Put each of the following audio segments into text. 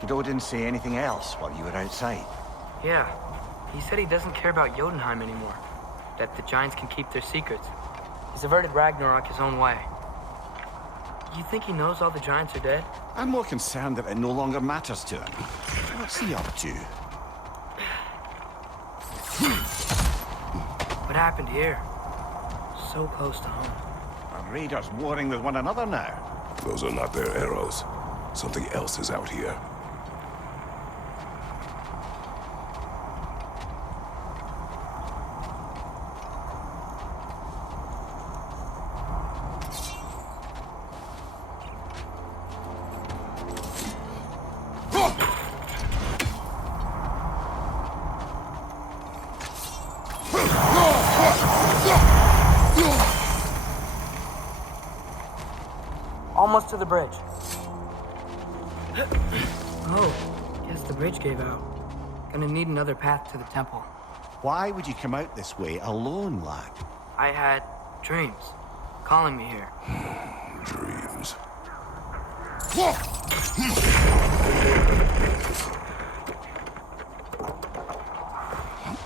Did Odin say anything else while you were outside? Yeah. He said he doesn't care about Jotunheim anymore. That the giants can keep their secrets. He's averted Ragnarok his own way. You think he knows all the giants are dead? I'm more concerned that it no longer matters to him. What's he up to? What happened here? So close to home. Are raiders warring with one another now? Those are not their arrows. Something else is out here. Almost to the bridge. Oh, guess the bridge gave out. Gonna need another path to the temple. Why would you come out this way alone, lad? I had dreams calling me here. Dreams.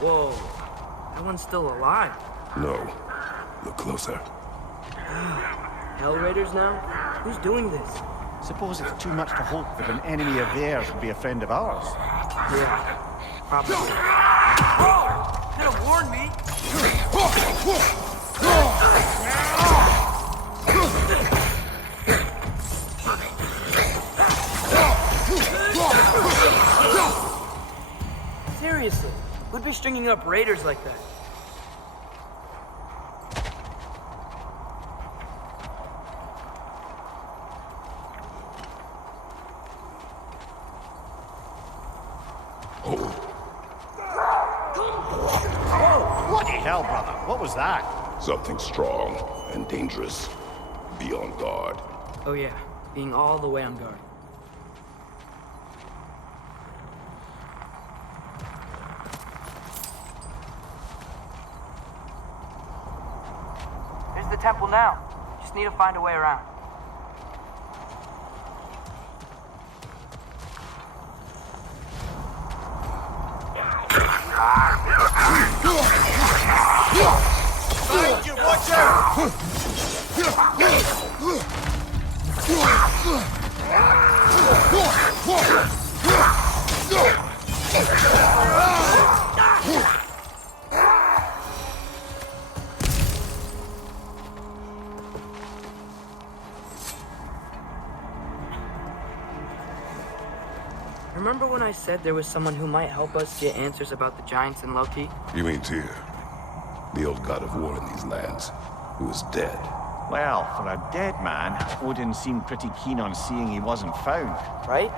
Whoa, that one's still alive. No. Look closer. Hell Raiders now? Who's doing this? Suppose it's too much to hope that an enemy of theirs would be a friend of ours. Yeah, probably. Could have warned me. Seriously, who'd be stringing up raiders like that? Hell, brother, what was that? Something strong and dangerous. Be on guard. Oh yeah, being all the way on guard. There's the temple now. Just need to find a way around. Behind you, watch out! Remember when I said there was someone who might help us get answers about the giants and Loki? You mean Tyr? The old god of war in these lands, who is dead. Well, for a dead man, Odin seemed pretty keen on seeing he wasn't found. Right?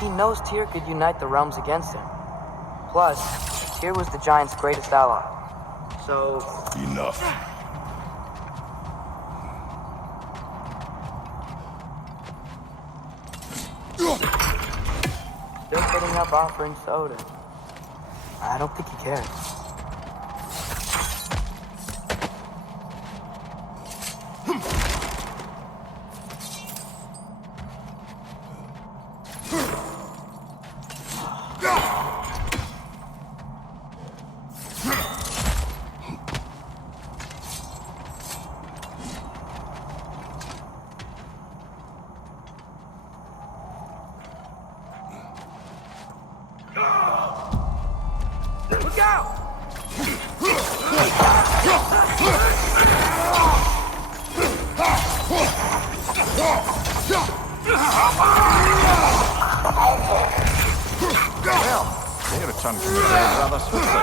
He knows Tyr could unite the realms against him. Plus, Tyr was the giants' greatest ally. So... Enough. Still putting up offering soda. I don't think he cares. Look out! Well, they returned from the dead rather swiftly.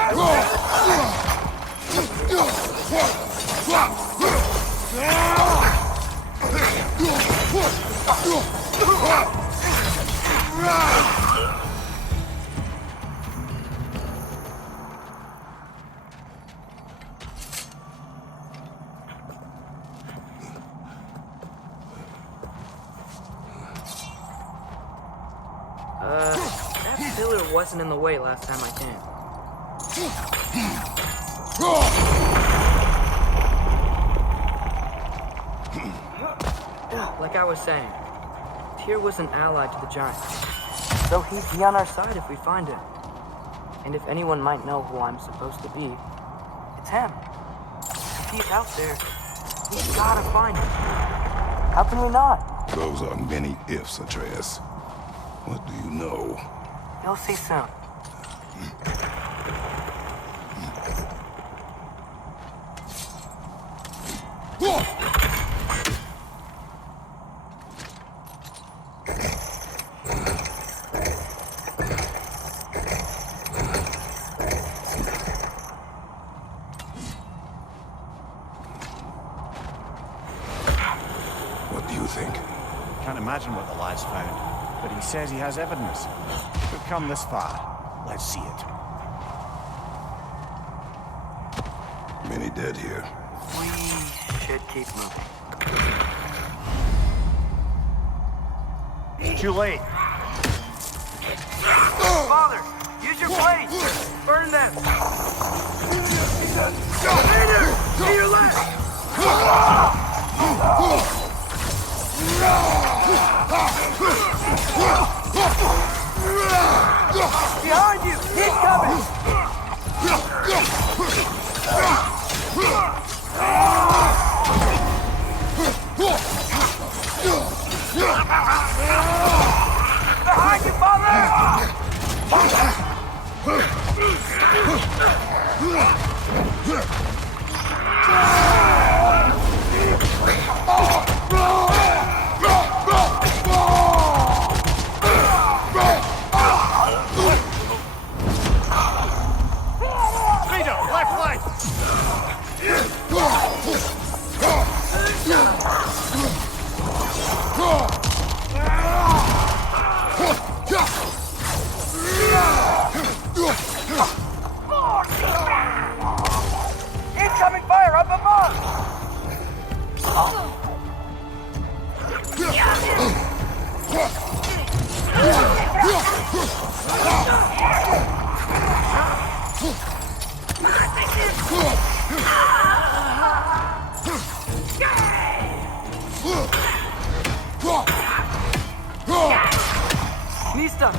That pillar wasn't in the way last time I came. Like I was saying, Tyr was an ally to the giants. So he'd be on our side if we find him. And if anyone might know who I'm supposed to be, it's him. If he's out there, we've gotta find him. How can we not? Those are many ifs, Atreus. What do you know? You'll see soon. What do you think? Can't imagine what the lad's found, but he says he has evidence. We've come this far. Let's see it. Many dead here. We should keep moving. Too late. Father, use your blades! Burn them! Vader! To your left! Behind you! He's coming! Behind you, Father! Freedom! Left flank! Incoming fire up above! Listo!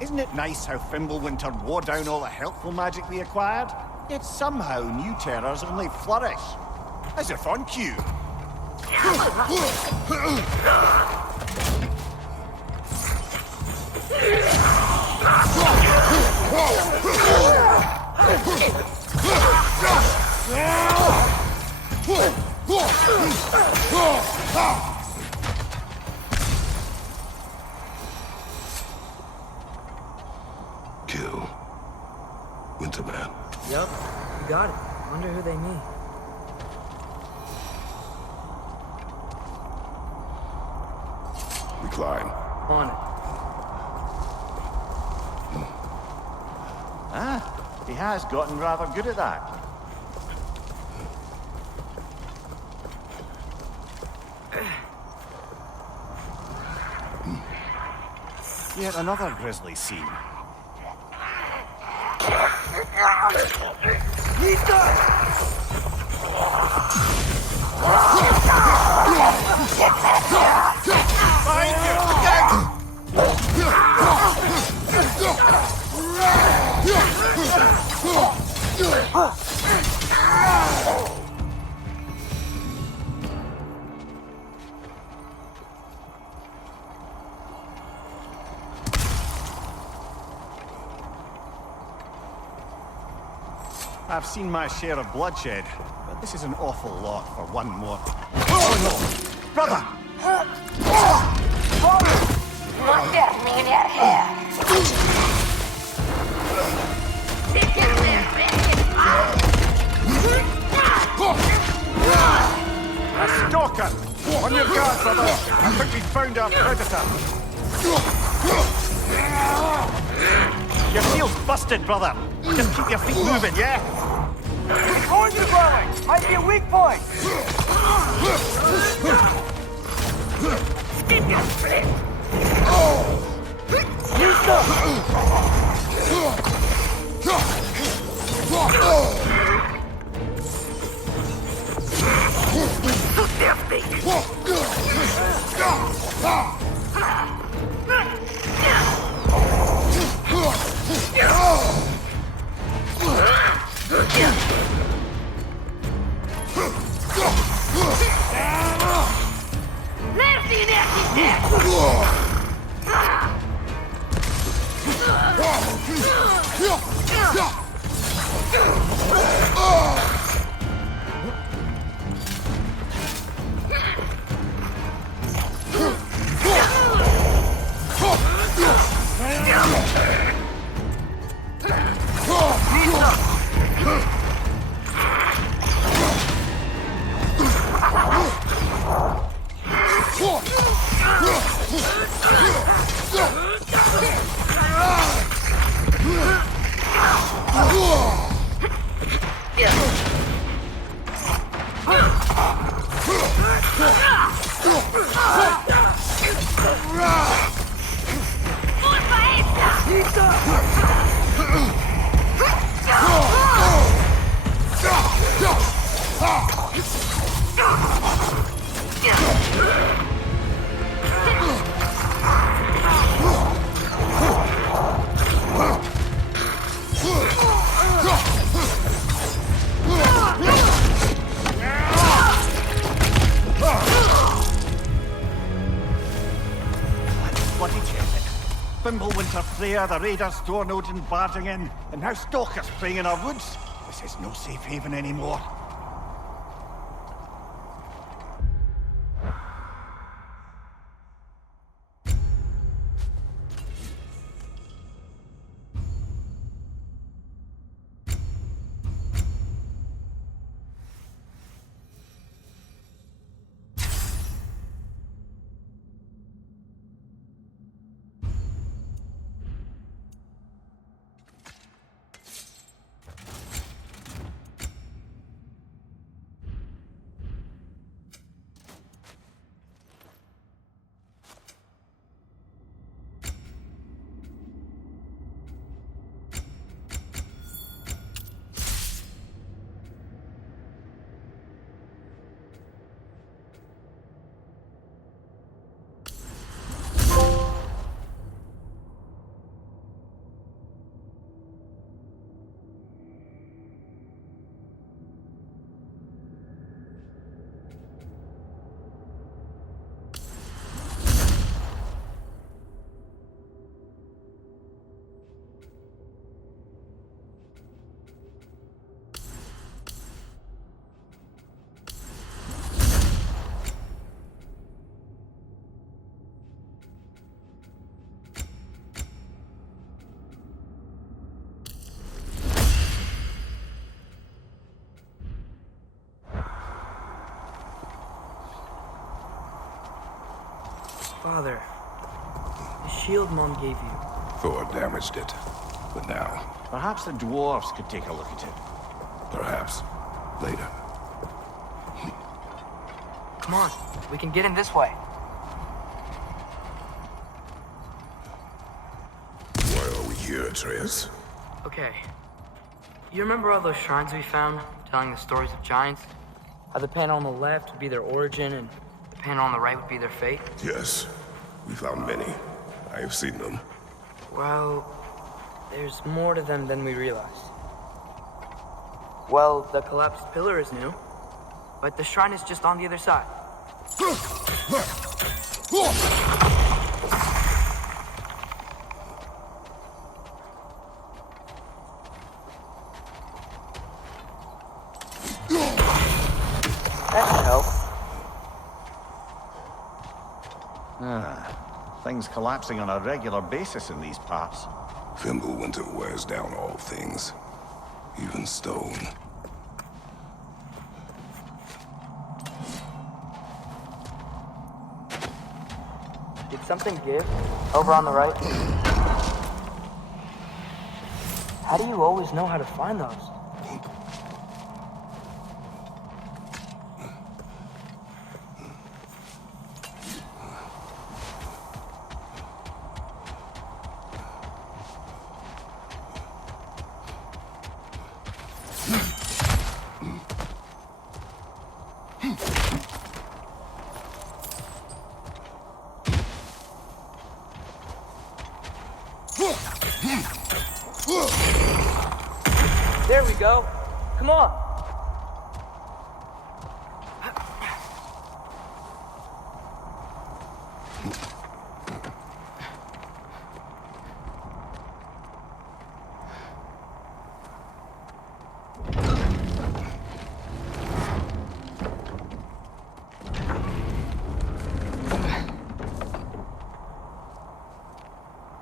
Isn't it nice how Fimbulwinter wore down all the helpful magic we acquired? Yet somehow new terrors only flourish. As if on cue. Kill. Winterman. Yup, you got it. Wonder who they mean. We climb. On it. Ah, he has gotten rather good at that. Yet another grisly scene. Behind you! I've seen my share of bloodshed, but this is an awful lot for one more. Oh no! Brother! That's some brother. I think we found our predator. Your shield's busted, brother. Just keep your feet moving, yeah? The corn's growing! Might be a weak point! Skip your split! You Hook their feet! There, the raiders, Thorn Odin barging in, and now stalkers preying in our woods. This is no safe haven anymore. Father, the shield Mom gave you. Thor damaged it. But now, Perhaps the dwarves could take a look at it. perhaps, later. Come on, we can get in this way. Why are we here, Atreus? Okay. You remember all those shrines we found, telling the stories of giants? How the panel on the left would be their origin, and the panel on the right would be their fate? Yes, we found many. I have seen them. Well, there's more to them than we realized. Well, the collapsed pillar is new, but the shrine is just on the other side. That should help. Things collapsing on a regular basis in these parts. Fimbulwinter wears down all things, even stone. Did something give? Over on the right? How do you always know how to find those? There we go. Come on.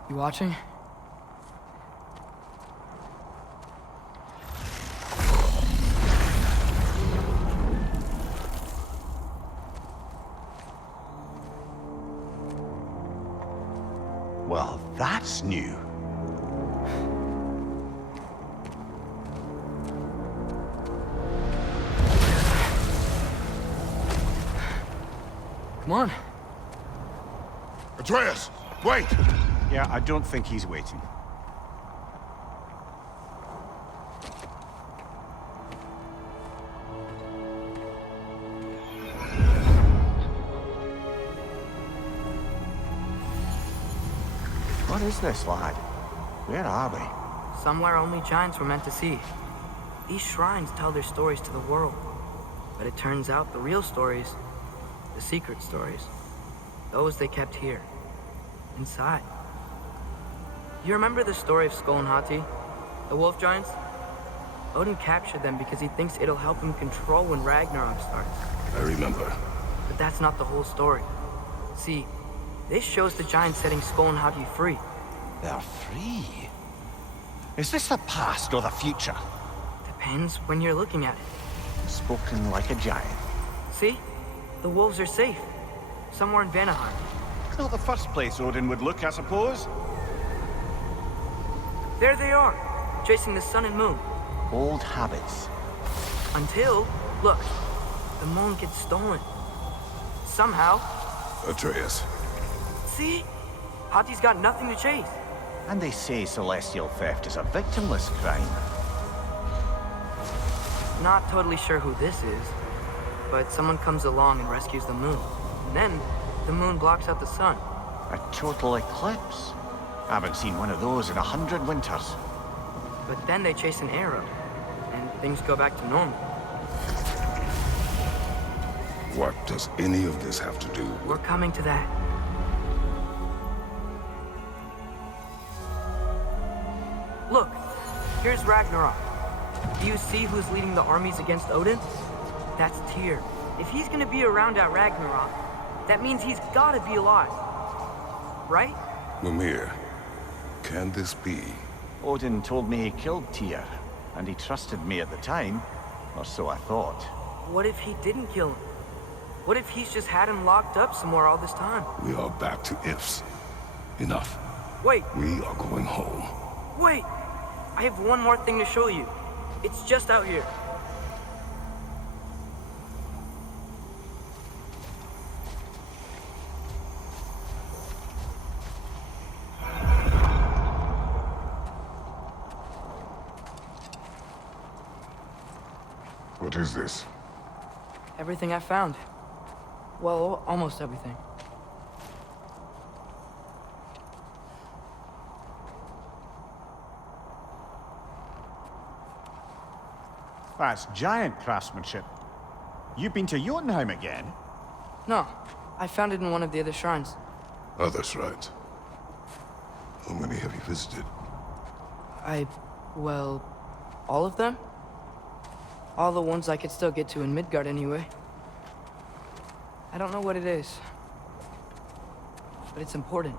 You watching? Well, that's new. Come on. Atreus, wait! Yeah, I don't think he's waiting. What is this, lad? Where are we? Somewhere only giants were meant to see. These shrines tell their stories to the world. But it turns out the real stories, the secret stories, those they kept here, inside. You remember the story of Skull and Hati, the wolf giants? Odin captured them because he thinks it'll help him control when Ragnarok starts. I remember. But that's not the whole story. See, this shows the giants setting Skull and Hati free. They're free. Is this the past or the future? Depends when you're looking at it. Spoken like a giant. See? The wolves are safe. Somewhere in Vanaheim. Not the first place Odin would look, I suppose. There they are, chasing the sun and moon. Old habits. Until, look, the moon gets stolen. Somehow. Atreus. See? Hati's got nothing to chase. And they say celestial theft is a victimless crime. Not totally sure who this is, but someone comes along and rescues the moon. And then, the moon blocks out the sun. A total eclipse. Haven't seen one of those in 100 winters. But then they chase an arrow, and things go back to normal. What does any of this have to do with... We're coming to that. Look, here's Ragnarok. Do you see who's leading the armies against Odin? That's Tyr. If he's gonna be around at Ragnarok, that means he's gotta be alive. Right? Mimir, can this be? Odin told me he killed Tyr, and he trusted me at the time, or so I thought. What if he didn't kill him? What if he's just had him locked up somewhere all this time? We are back to ifs. Enough. Wait, We are going home. wait! I have one more thing to show you. It's just out here. What is this? Everything I found. Well, almost everything. That's giant craftsmanship. You've been to Jotunheim again? No, I found it in one of the other shrines. Other shrines. How many have you visited? Well, all of them? All the ones I could still get to in Midgard anyway. I don't know what it is, but it's important.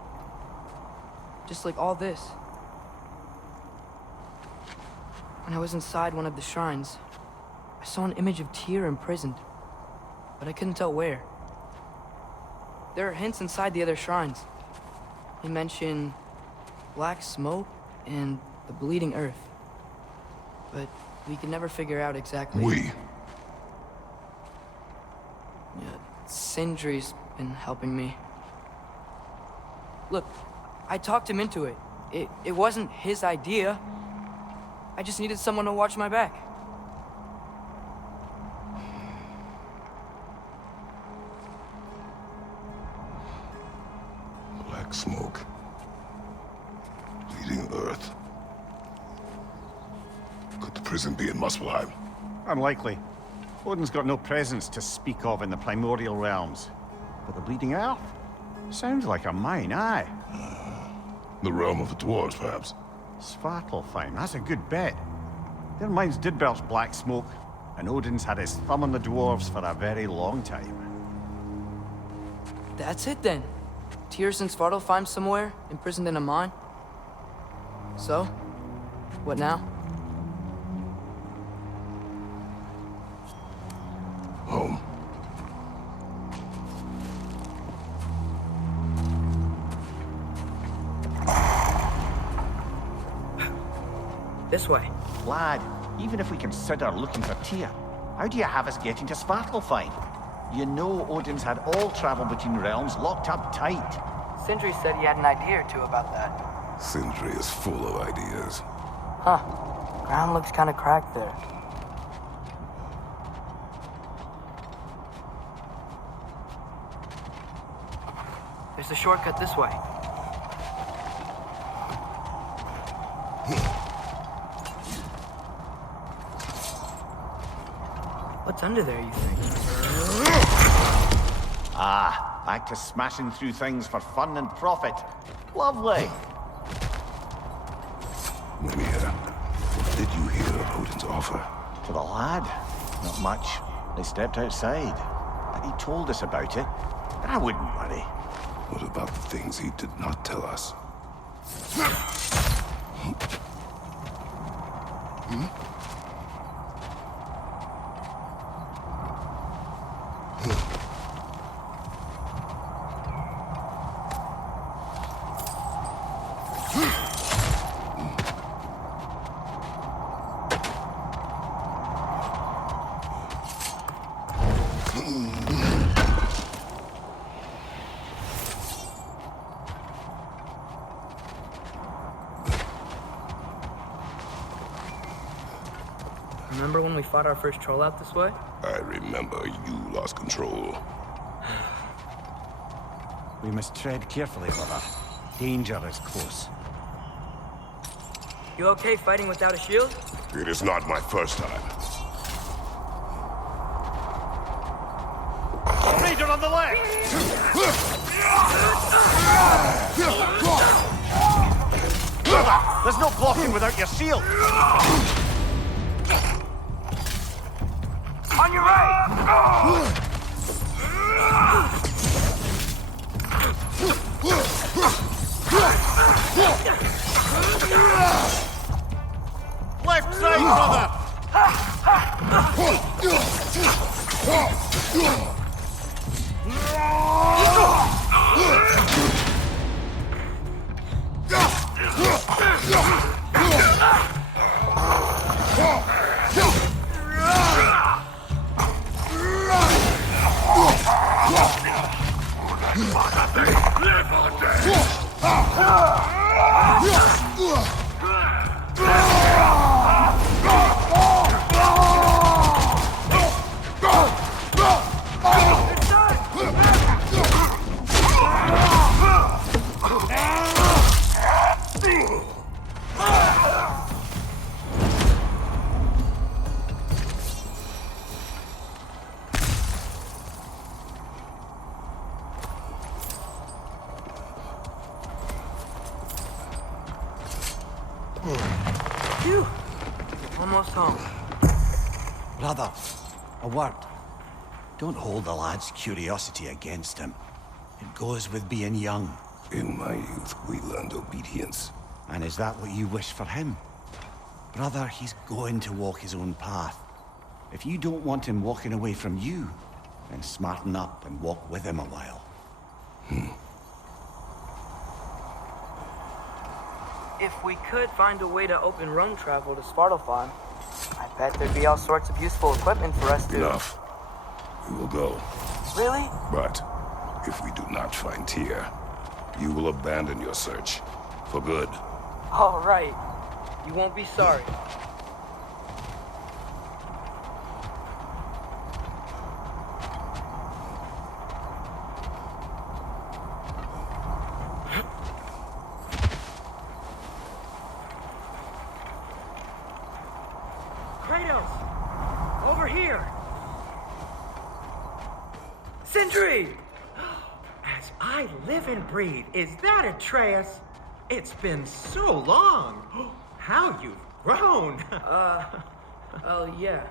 Just like all this. When I was inside one of the shrines, I saw an image of Tyr imprisoned, but I couldn't tell where. There are hints inside the other shrines. He mentioned black smoke and the bleeding earth. But we can never figure out exactly... We? Yeah, Sindri's been helping me. Look, I talked him into it. It wasn't his idea. I just needed someone to watch my back. Black smoke. Bleeding earth. Could the prison be in Muspelheim? Unlikely. Odin's got no presence to speak of in the primordial realms. But the Bleeding Earth? Sounds like a mine, aye. The realm of the dwarves, perhaps? Svartalfheim, that's a good bet. Their mines did belch black smoke, and Odin's had his thumb on the dwarves for a very long time. That's it then. Tears in Svartalfheim somewhere, imprisoned in a mine. So, what now? Home. This way. Lad, even if we consider looking for Tyr, how do you have us getting to Svartalfheim? You know Odin's had all travel between realms locked up tight. Sindri said he had an idea or two about that. Sindri is full of ideas. Huh. Ground looks kind of cracked there. There's a shortcut this way. What's under there, you think? Ah, back to smashing through things for fun and profit. Lovely. Mimir, what did you hear of Odin's offer? To the lad? Not much. They stepped outside. But he told us about it. I wouldn't worry. What about the things he did not tell us? Remember when we fought our first troll out this way? I remember you lost control. We must tread carefully, brother. Danger is close. You okay fighting without a shield? It is not my first time. Raider on the left! Brother, there's no blocking without your shield! On your right! Left side, brother! Phew. Almost home. Brother, a word. Don't hold the lad's curiosity against him. It goes with being young. In my youth, we learned obedience. And is that what you wish for him? Brother, he's going to walk his own path. If you don't want him walking away from you, then smarten up and walk with him a while. If we could find a way to open roam travel to Svartalfheim, I bet there'd be all sorts of useful equipment for us to... Enough. We will go. Really? But if we do not find Tyr, you will abandon your search. For good. All right. You won't be sorry. Kratos! Over here! Sindri! As I live and breathe, is that Atreus? It's been so long! How you've grown! Oh, yeah.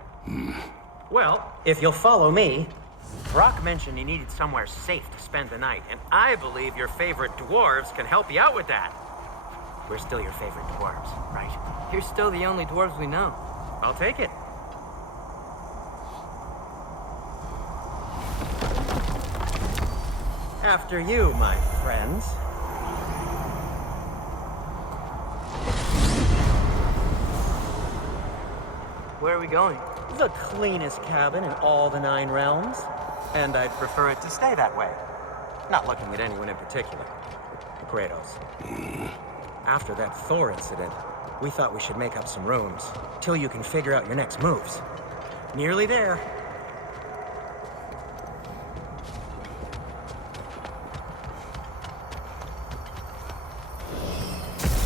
Well, if you'll follow me, Brock mentioned he needed somewhere safe to spend the night, and I believe your favorite dwarves can help you out with that. We're still your favorite dwarves, right? You're still the only dwarves we know. I'll take it. After you, my friends. Where are we going? The cleanest cabin in all the 9 realms. And I'd prefer it to stay that way. Not looking at anyone in particular. Kratos. After that Thor incident, we thought we should make up some rooms, till you can figure out your next moves. Nearly there.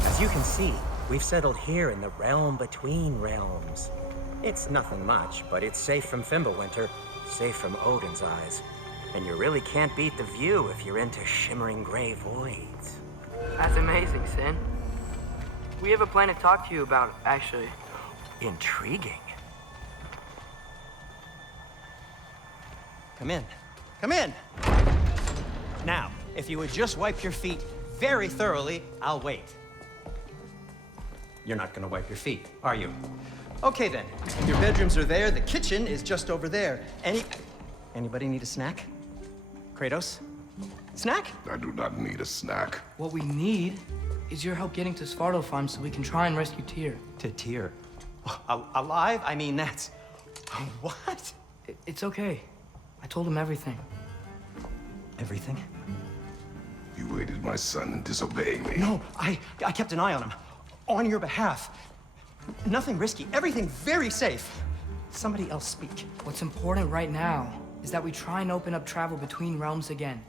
As you can see, we've settled here in the realm between realms. It's nothing much, but it's safe from Fimbulwinter, safe from Odin's eyes. And you really can't beat the view if you're into shimmering gray voids. That's amazing, Sin. We have a plan to talk to you about, actually. Intriguing. Come in. Come in! Now, if you would just wipe your feet very thoroughly, I'll wait. You're not gonna wipe your feet, are you? Okay then. Your bedrooms are there, the kitchen is just over there. Anybody need a snack? Kratos? Snack? I do not need a snack. What we need is your help getting to Svartalfheim so we can try and rescue Tyr. To Tyr? Alive? I mean, that's... What? It's okay. I told him everything. Everything? You aided my son in disobeying me. No, I kept an eye on him. On your behalf. Nothing risky. Everything very safe. Somebody else speak. What's important right now is that we try and open up travel between realms again.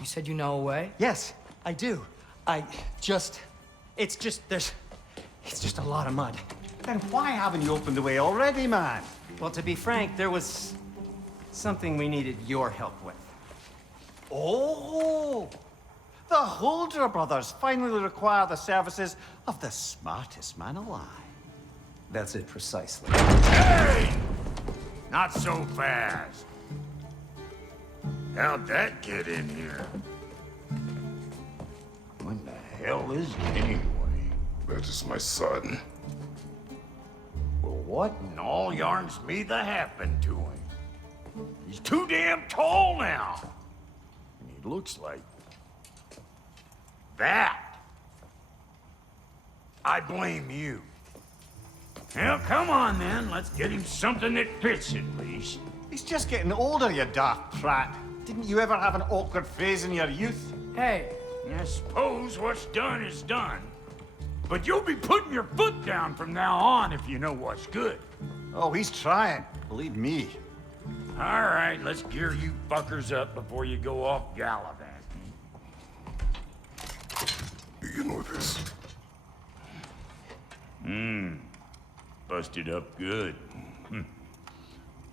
You said you know a way? Yes, I do. It's just a lot of mud. Then why haven't you opened the way already, man? Well, to be frank, there was something we needed your help with. Oh! The Holder brothers finally require the services of the smartest man alive. That's it precisely. Hey! Not so fast. How'd that get in here? What the hell is it anyway? That is my son. Well, what in all yarns me that happened to him? He's too damn tall now. And he looks like... that. I blame you. Well, come on then. Let's get him something that fits at least. He's just getting older, you daft prat. Didn't you ever have an awkward phase in your youth? Hey, I suppose what's done is done. But you'll be putting your foot down from now on if you know what's good. Oh, he's trying. Believe me. All right, let's gear you fuckers up before you go off gallivanting. Begin with this. Busted up good.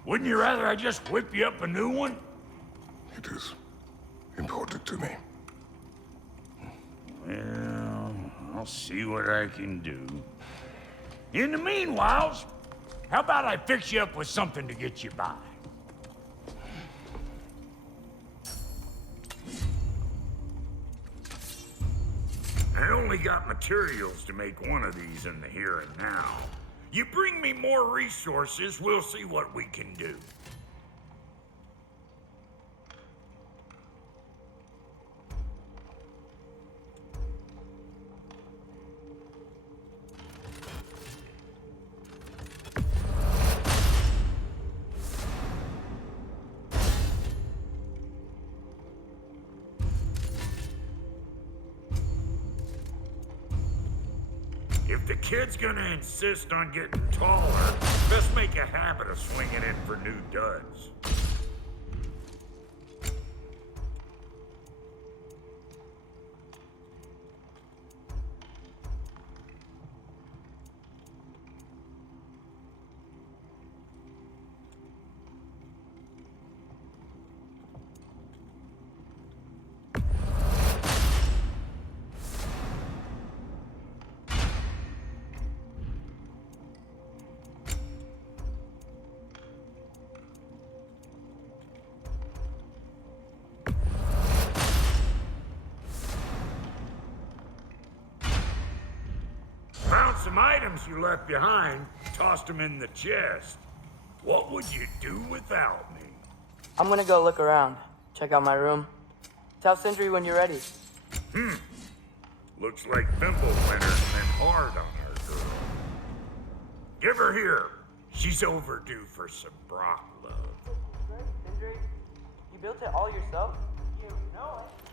Wouldn't you rather I just whip you up a new one? It is important to me. Well, I'll see what I can do. In the meanwhile, how about I fix you up with something to get you by? I only got materials to make one of these in the here and now. You bring me more resources, we'll see what we can do. the kid's gonna insist on getting taller, best make a habit of swinging in for new duds. Found some items you left behind, tossed them in the chest. What would you do without me? I'm gonna go look around. Check out my room. Tell Sindri when you're ready. Looks like Thimble Winter's been hard on our girl. Give her here. She's overdue for some Brock love. Great, Sindri. You built it all yourself? You know it.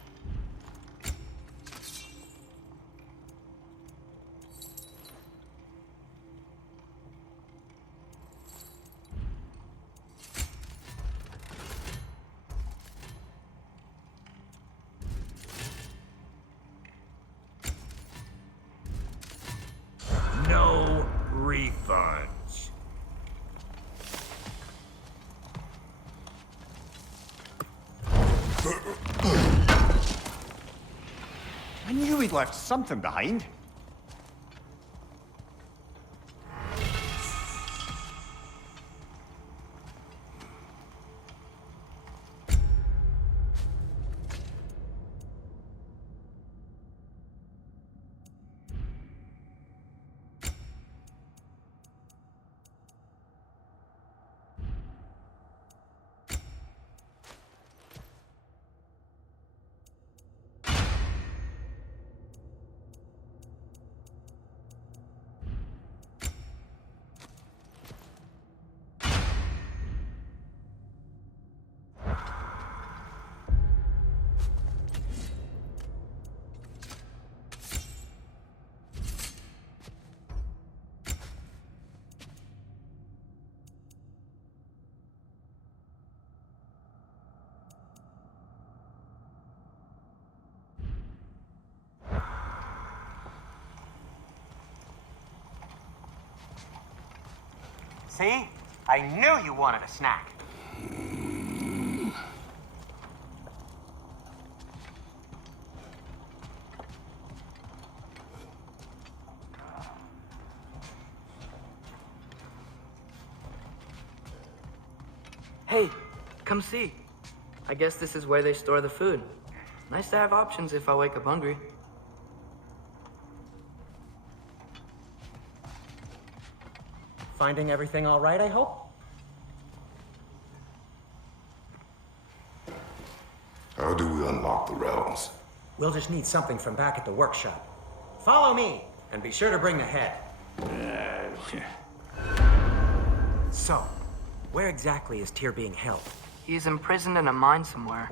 No refunds. I knew we'd left something behind. See? I knew you wanted a snack. Hey, come see. I guess this is where they store the food. Nice to have options if I wake up hungry. Finding everything all right, I hope? How do we unlock the realms? We'll just need something from back at the workshop. Follow me, and be sure to bring the head. So, where exactly is Tyr being held? He's imprisoned in a mine somewhere.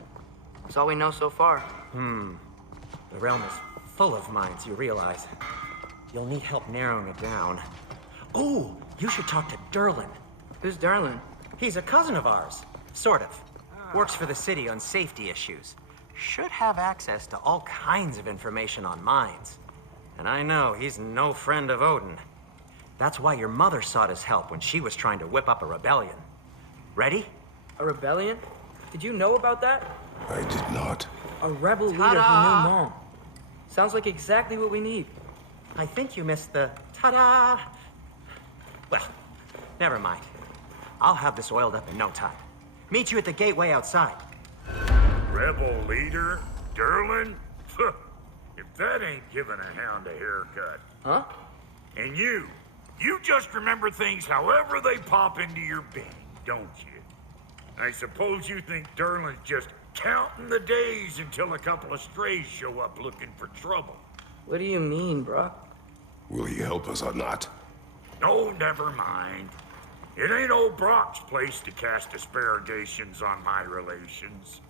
That's all we know so far. The realm is full of mines, you realize. You'll need help narrowing it down. Oh, you should talk to Durlin. Who's Darlin? He's a cousin of ours. Sort of. Works for the city on safety issues. Should have access to all kinds of information on mines. And I know he's no friend of Odin. That's why your mother sought his help when she was trying to whip up a rebellion. Ready? A rebellion? Did you know about that? I did not. A rebel leader who knew Mom. Sounds like exactly what we need. I think you missed the ta-da. Well, never mind. I'll have this oiled up in no time. Meet you at the gateway outside. Rebel leader? Durlin? If that ain't giving a hound a haircut. Huh? And you just remember things however they pop into your being, don't you? I suppose you think Durlin's just counting the days until a couple of strays show up looking for trouble. What do you mean, Brock? Will he help us or not? No, never mind. It ain't old Brock's place to cast aspersions on my relations.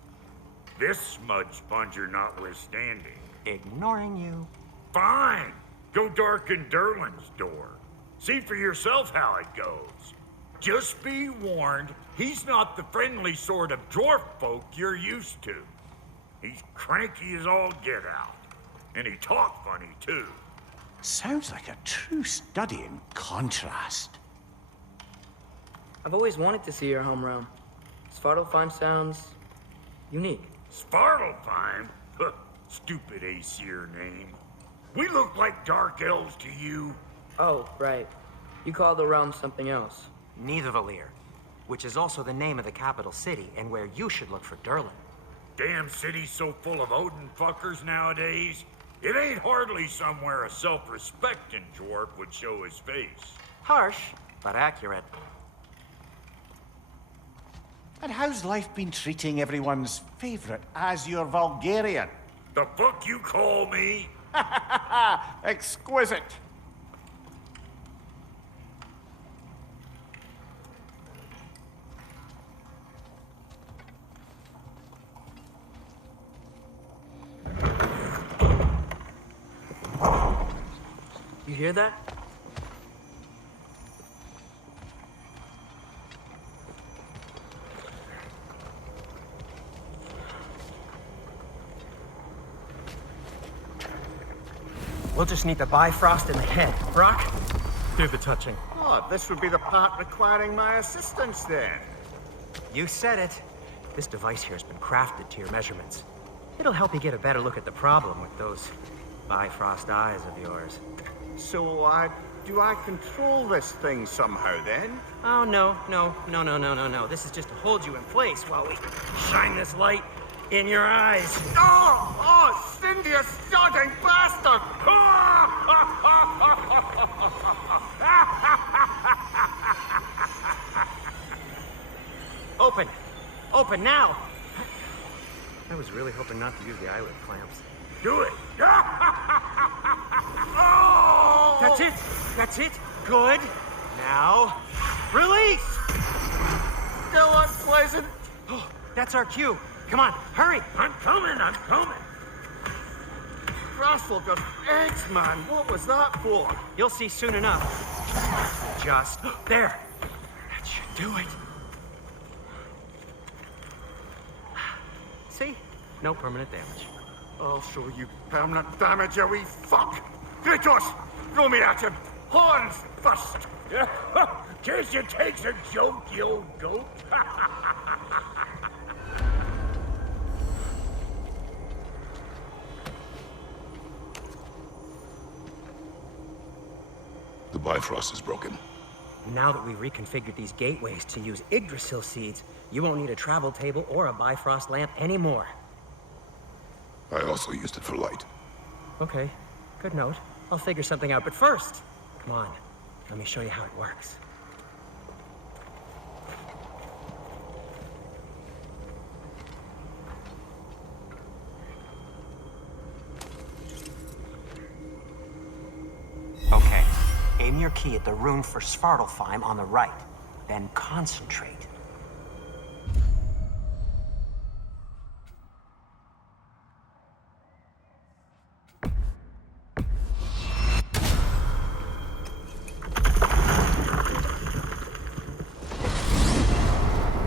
This smudge sponger notwithstanding. Ignoring you. Fine. Go darken Derlin's door. See for yourself how it goes. Just be warned, he's not the friendly sort of dwarf folk you're used to. He's cranky as all get out. And he talk funny, too. Sounds like a true study in contrast. I've always wanted to see your home realm. Svartalfheim sounds unique. Svartalfheim? Huh, stupid Aesir name. We look like dark elves to you. Oh, right. You call the realm something else. Nidavellir, which is also the name of the capital city and where you should look for Derlin. Damn city's so full of Odin fuckers nowadays. It ain't hardly somewhere a self-respecting dwarf would show his face. Harsh, but accurate. And how's life been treating everyone's favorite Azure Vulgarian? The fuck you call me? Exquisite. You hear that? We'll just need the Bifrost in the head. Brock, do the touching. Oh, this would be the part requiring my assistance then. You said it. This device here has been crafted to your measurements. It'll help you get a better look at the problem with those Bifrost eyes of yours. So, do I control this thing somehow then? Oh, no. This is just to hold you in place while we shine this light in your eyes. Oh, Cindy, you sodding bastard! Open now! I was really hoping not to use the eyelid clamps. Do it. That's it! Good! Now, release! Still unpleasant. Oh, that's our cue. Come on, hurry! I'm coming. Frassel just eggs, man. What was that for? You'll see soon enough. Just there. That should do it. See? No permanent damage. I'll show you permanent damage, you wee fuck. Kratos, throw me at him. Horns first. Guess you takes a joke, you old goat. The Bifrost is broken. Now that we've reconfigured these gateways to use Yggdrasil seeds, you won't need a travel table or a Bifrost lamp anymore. I also used it for light. Okay, good note. I'll figure something out, but first, come on, let me show you how it works. Okay, aim your key at the rune for Svartalfheim on the right, then concentrate.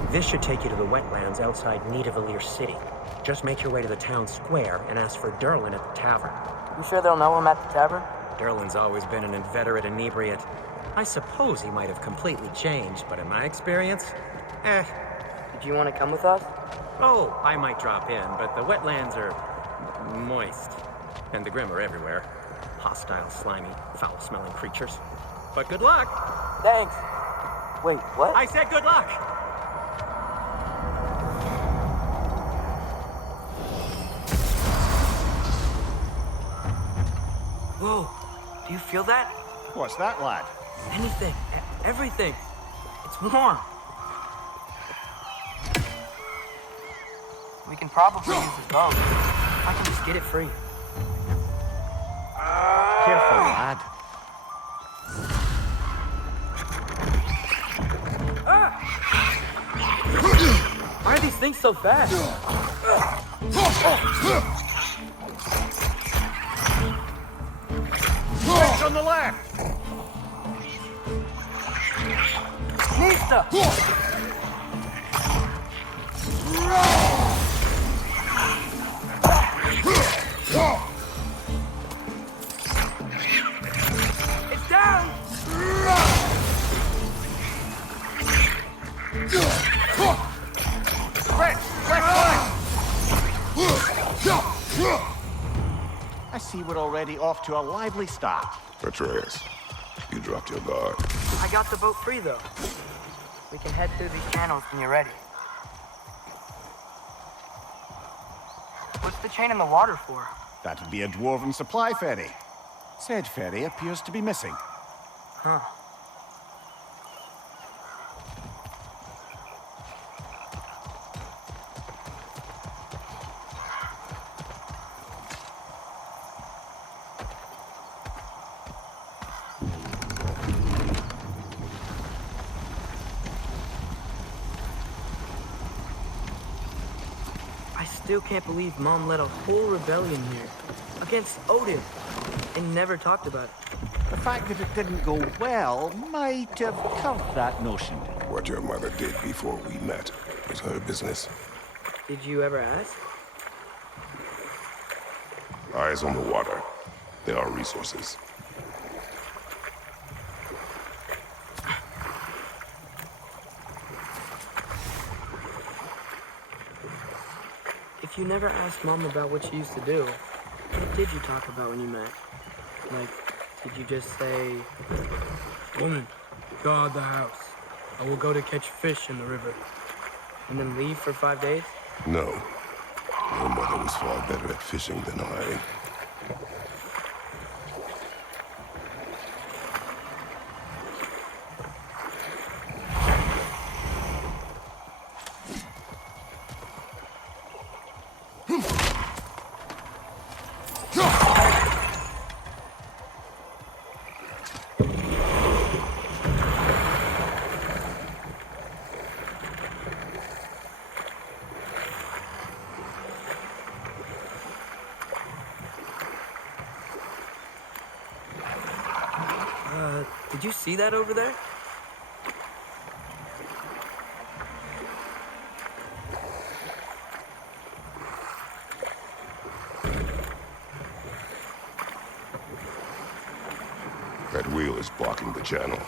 This should take you to the wetlands outside Nidavellir City. Just make your way to the town square and ask for Derlin at the tavern. You sure they'll know I'm at the tavern? Derlin's always been an inveterate inebriate. I suppose he might have completely changed, but in my experience, Did you want to come with us? Oh, I might drop in, but the wetlands are moist. And the Grim are everywhere. Hostile, slimy, foul-smelling creatures. But good luck! Thanks. Wait, what? I said good luck! Whoa, do you feel that? What's that, lad? Anything, everything. It's warm. We can probably use the boat. If I can just get it free. Careful, lad. Why are these things so fast? on the left! Nista! It's down! Red! Left flank! I see we're already off to a lively start. Atreus, you dropped your guard. I got the boat free, though. We can head through these channels when you're ready. What's the chain in the water for? That'd be a dwarven supply ferry. Said ferry appears to be missing. Huh. I still can't believe Mom led a whole rebellion here against Odin and never talked about it. The fact that it didn't go well might have curbed that notion. What your mother did before we met was her business. Did you ever ask? Eyes on the water. There are resources. If you never asked Mom about what she used to do, what did you talk about when you met? Like, did you just say, "Woman, guard the house. I will go to catch fish in the river," and then leave for 5 days? No. Your mother was far better at fishing than I. Did you see that over there? That wheel is blocking the channel.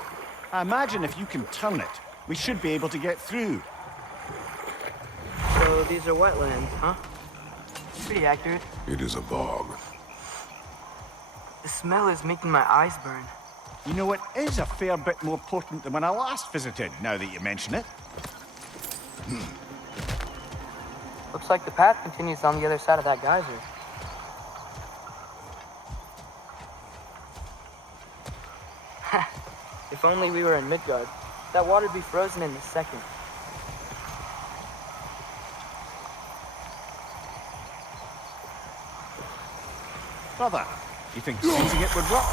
I imagine if you can turn it, we should be able to get through. So these are wetlands, huh? Pretty accurate. It is a bog. The smell is making my eyes burn. You know, it is a fair bit more potent than when I last visited, now that you mention it. Looks like the path continues on the other side of that geyser. If only we were in Midgard. That water'd be frozen in a second. Brother, you think freezing it would work?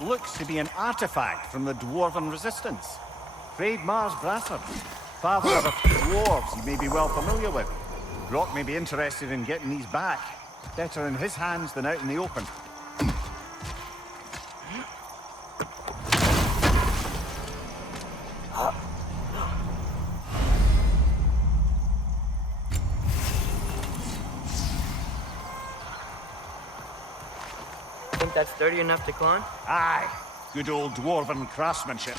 Looks to be an artifact from the Dwarven resistance. Mars Brassard, father of a few dwarves you may be well familiar with. Brock may be interested in getting these back. Better in his hands than out in the open. that sturdy enough to climb? Aye, good old dwarven craftsmanship.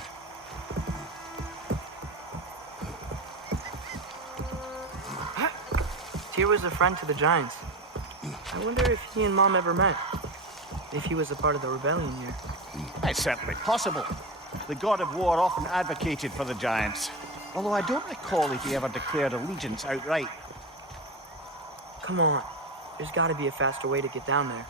Tyr was a friend to the Giants. I wonder if he and Mom ever met. If he was a part of the rebellion here. It's certainly possible. The god of war often advocated for the giants. Although I don't recall if he ever declared allegiance outright. Come on. There's gotta be a faster way to get down there.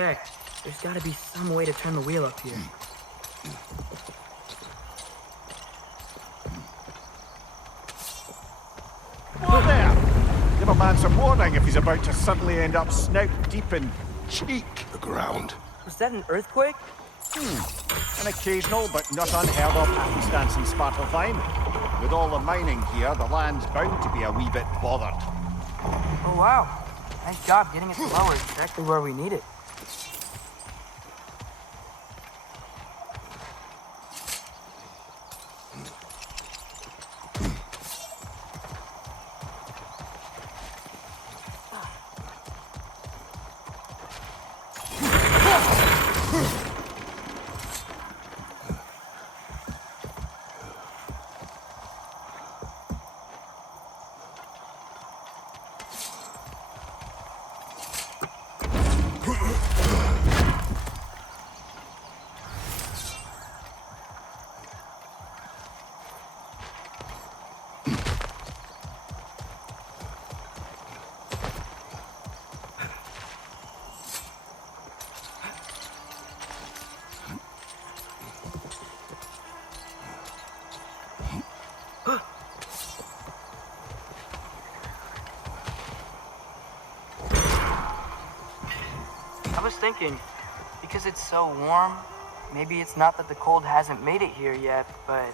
Okay, there's gotta be some way to turn the wheel up here. Oh, there! Give a man some warning if he's about to suddenly end up snout deep in cheek. The ground. Was that an earthquake? An occasional but not unheard of happenstance in Svartalfheim. With all the mining here, the land's bound to be a wee bit bothered. Oh wow. Nice job getting it to lower exactly where we need it. I was thinking, because it's so warm, maybe it's not that the cold hasn't made it here yet, but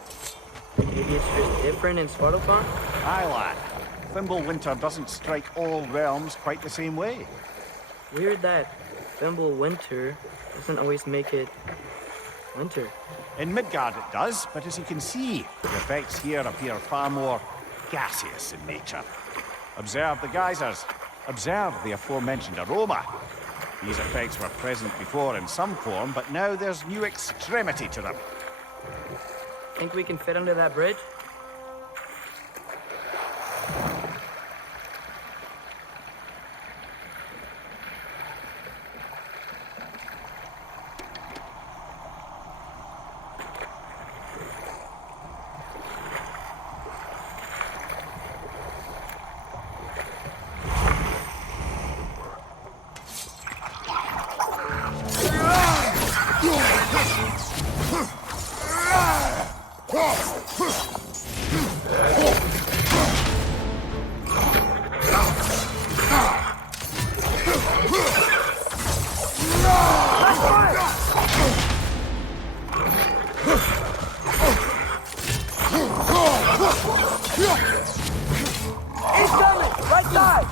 maybe it's just different in Svartalfheim? Aye, lad. Winter doesn't strike all realms quite the same way. Weird that Winter doesn't always make it winter. In Midgard it does, but as you can see, the effects here appear far more gaseous in nature. Observe the geysers. Observe the aforementioned aroma. These effects were present before in some form, but now there's new extremity to them. Think we can fit under that bridge? Right side!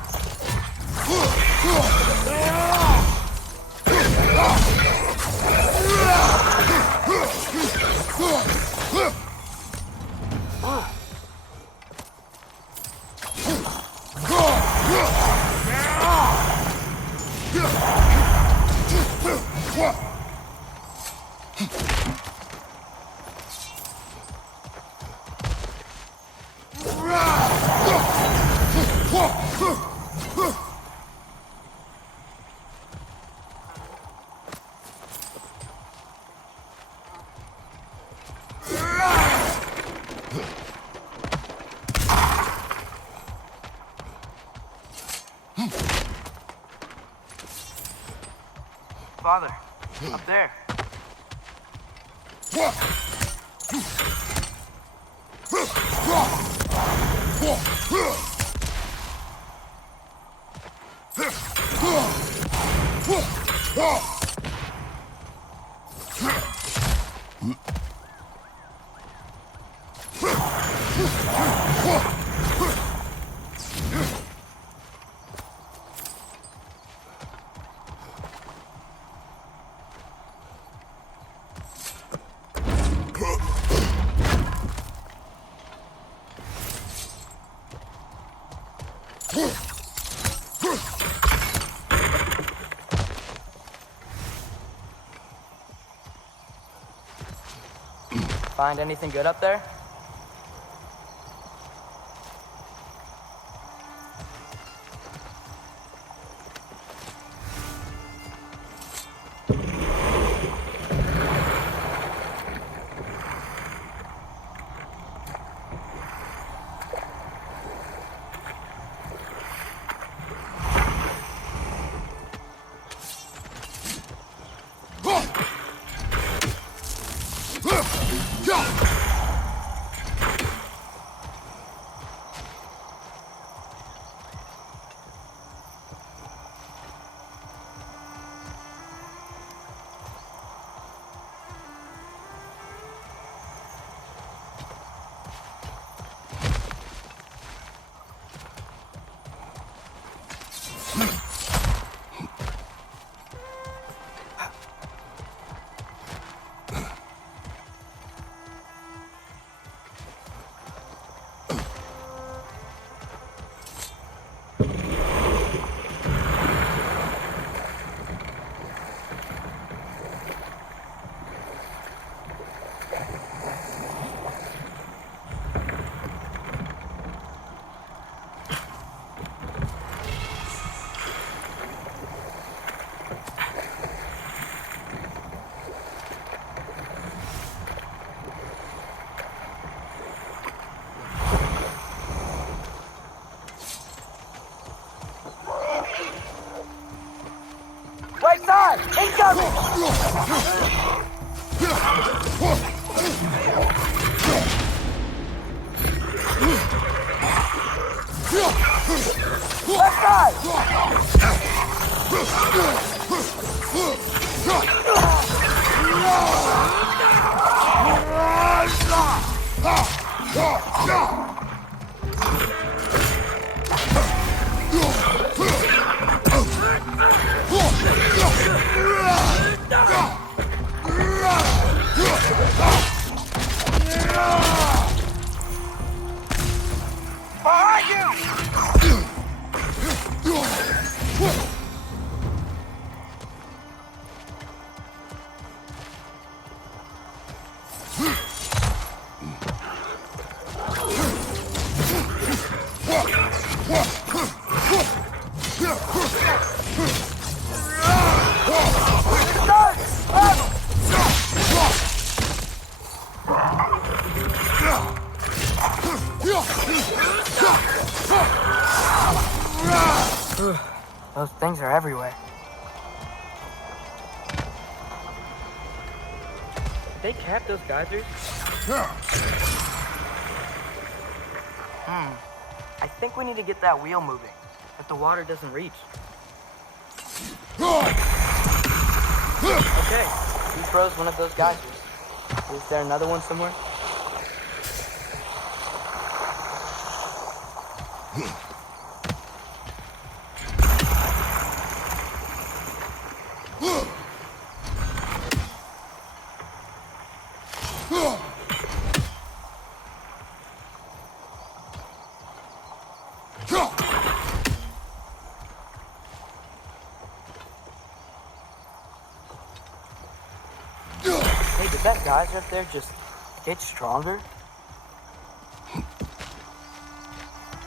Father, up there. Find anything good up there? Right side! Incoming! Left side! Behind you! Those things are everywhere. Did they cap those geysers? I think we need to get that wheel moving, but the water doesn't reach. Okay. He froze one of those geysers. Is there another one somewhere? Hey, did that geyser up there just get stronger?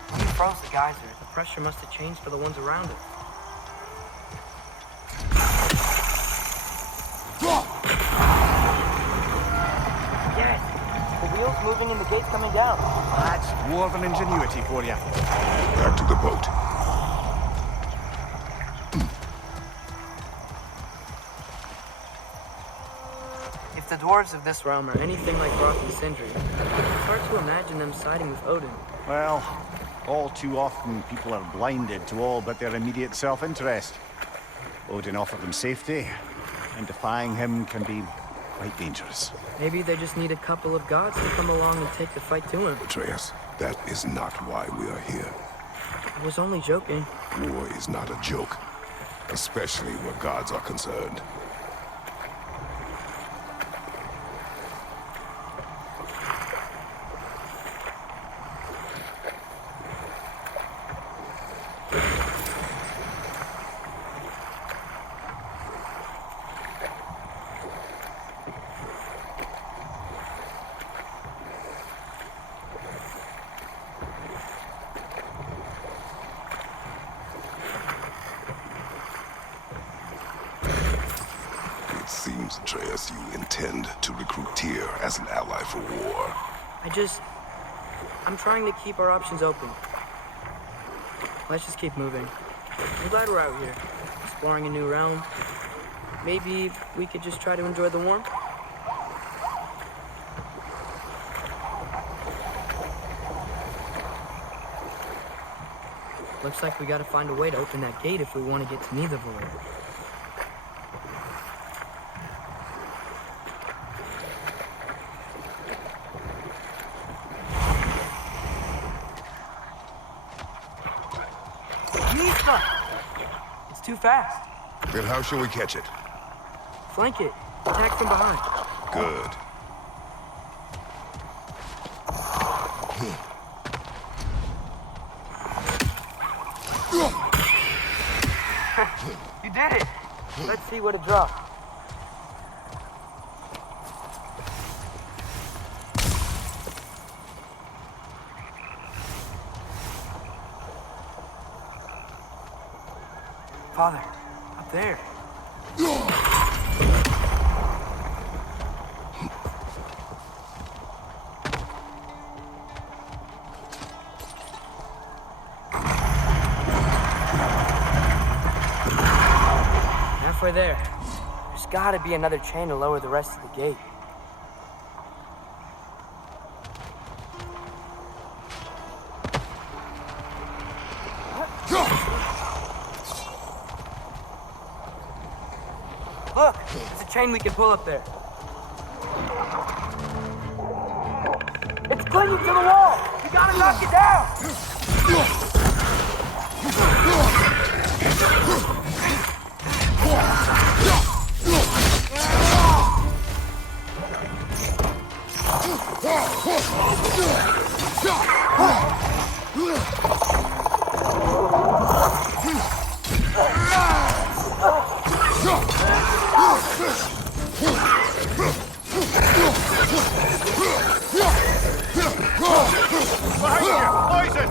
When you froze the geyser, the pressure must have changed for the ones around it. Yes! The wheels moving and the gates coming down. That's dwarven ingenuity for you. Back to the boat. If the dwarves of this realm are anything like Dwarf and Sindri, it's hard to imagine them siding with Odin. Well, all too often people are blinded to all but their immediate self-interest. Odin offered them safety, and defying him can be quite dangerous. Maybe they just need a couple of gods to come along and take the fight to him. Atreus, that is not why we are here. I was only joking. War is not a joke, especially where gods are concerned. It seems, Atreus, you intend to recruit Tyr as an ally for war. I'm trying to keep our options open. Let's just keep moving. I'm glad we're out here, exploring a new realm. Maybe we could just try to enjoy the warmth? Looks like we gotta find a way to open that gate if we want to get to Nidavellir. Nista! It's too fast. Then how shall we catch it? Flank it. Attack from behind. Good. You did it! Let's see what it drops. Father, up there. Halfway there. There's gotta be another chain to lower the rest of the gate. Look, there's a chain we can pull up there. It's clinging to the wall! You gotta knock it down! Behind you! Poison!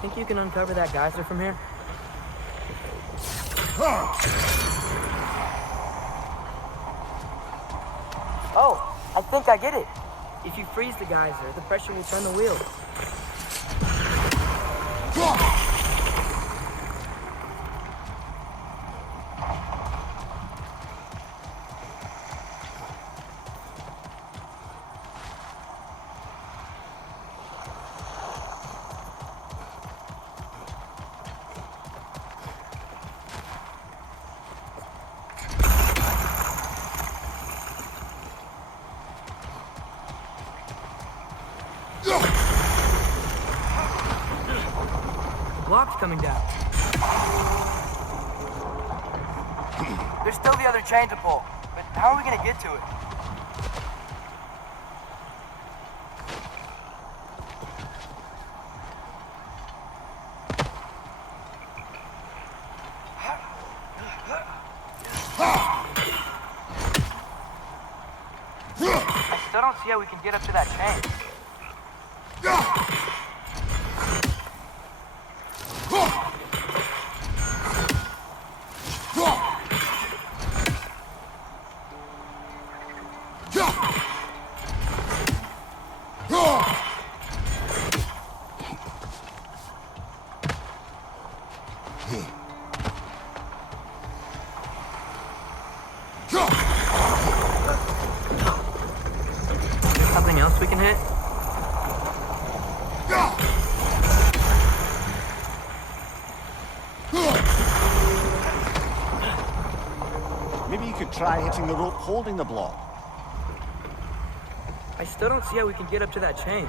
Think you can uncover that geyser from here? Oh, I think I get it. If you freeze the geyser, the pressure will turn the wheel. Block's coming down. There's still the other chain to pull, but how are we gonna get to it? I still don't see how we can get up to that chain. Something else we can hit? Maybe you could try hitting the rope holding the block. I still don't see how we can get up to that chain.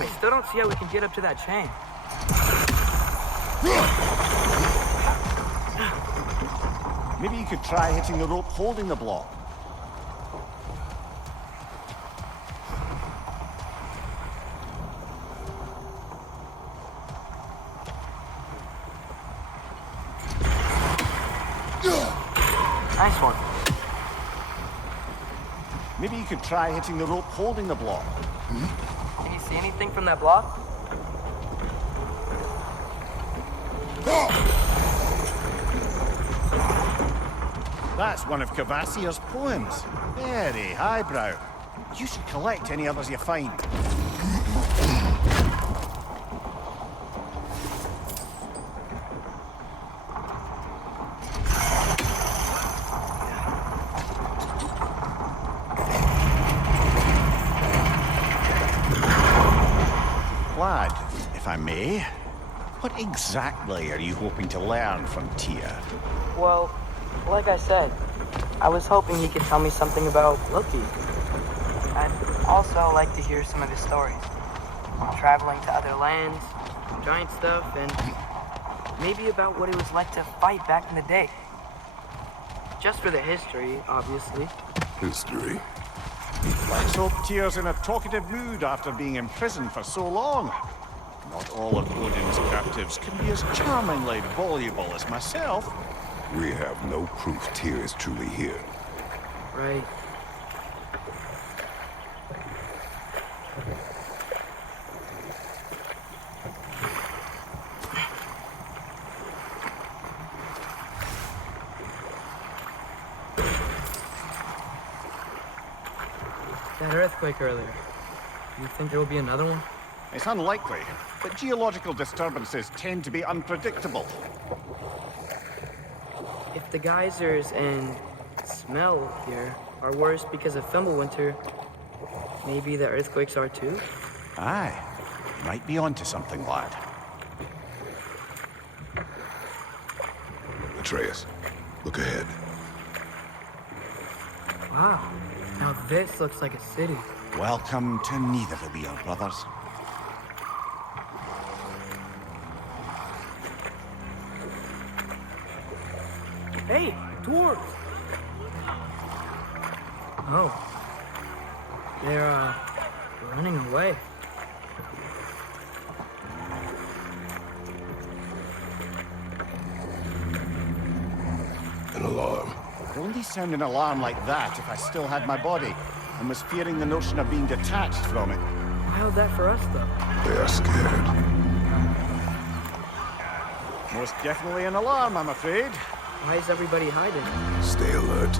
I still don't see how we can get up to that chain. Maybe you could try hitting the rope holding the block. Nice one. Maybe you could try hitting the rope holding the block. Can you see anything from that block? That's one of Cavassier's poems. Very highbrow. You should collect any others you find. Lad, if I may, what exactly are you hoping to learn from Tyr? Well, like I said, I was hoping he could tell me something about Loki. I'd also like to hear some of his stories. Traveling to other lands, giant stuff, and maybe about what it was like to fight back in the day. Just for the history, obviously. History? Let's hope Tyr's in a talkative mood after being imprisoned for so long. Not all of Odin's captives can be as charmingly voluble as myself. We have no proof Tyr is truly here. Right. That earthquake earlier. Do you think there will be another one? It's unlikely, but geological disturbances tend to be unpredictable. If the geysers and smell here are worse because of Fimbulwinter, maybe the earthquakes are too? Aye, might be onto something, lad. Atreus, look ahead. Wow, now this looks like a city. Welcome to Neither brothers. Hey, Dwarf! Oh. They're, running away. I'd only sound an alarm like that if I still had my body, and was fearing the notion of being detached from it. How's that for us, though? They are scared. Most definitely an alarm, I'm afraid. Why is everybody hiding? Stay alert.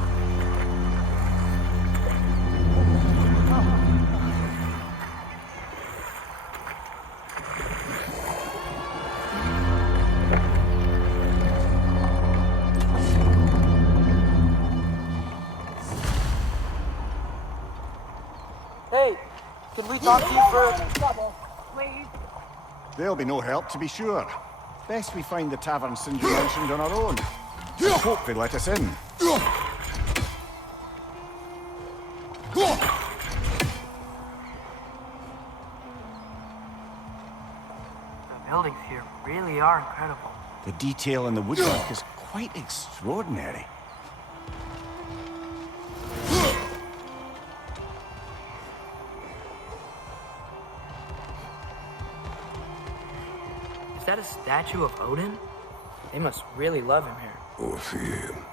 Hey, can we talk to you for... There'll be no help, to be sure. Best we find the tavern Sindri mentioned on our own. I hope they let us in. The buildings here really are incredible. The detail in the woodwork is quite extraordinary. Is that a statue of Odin? They must really love him here. Or fear him.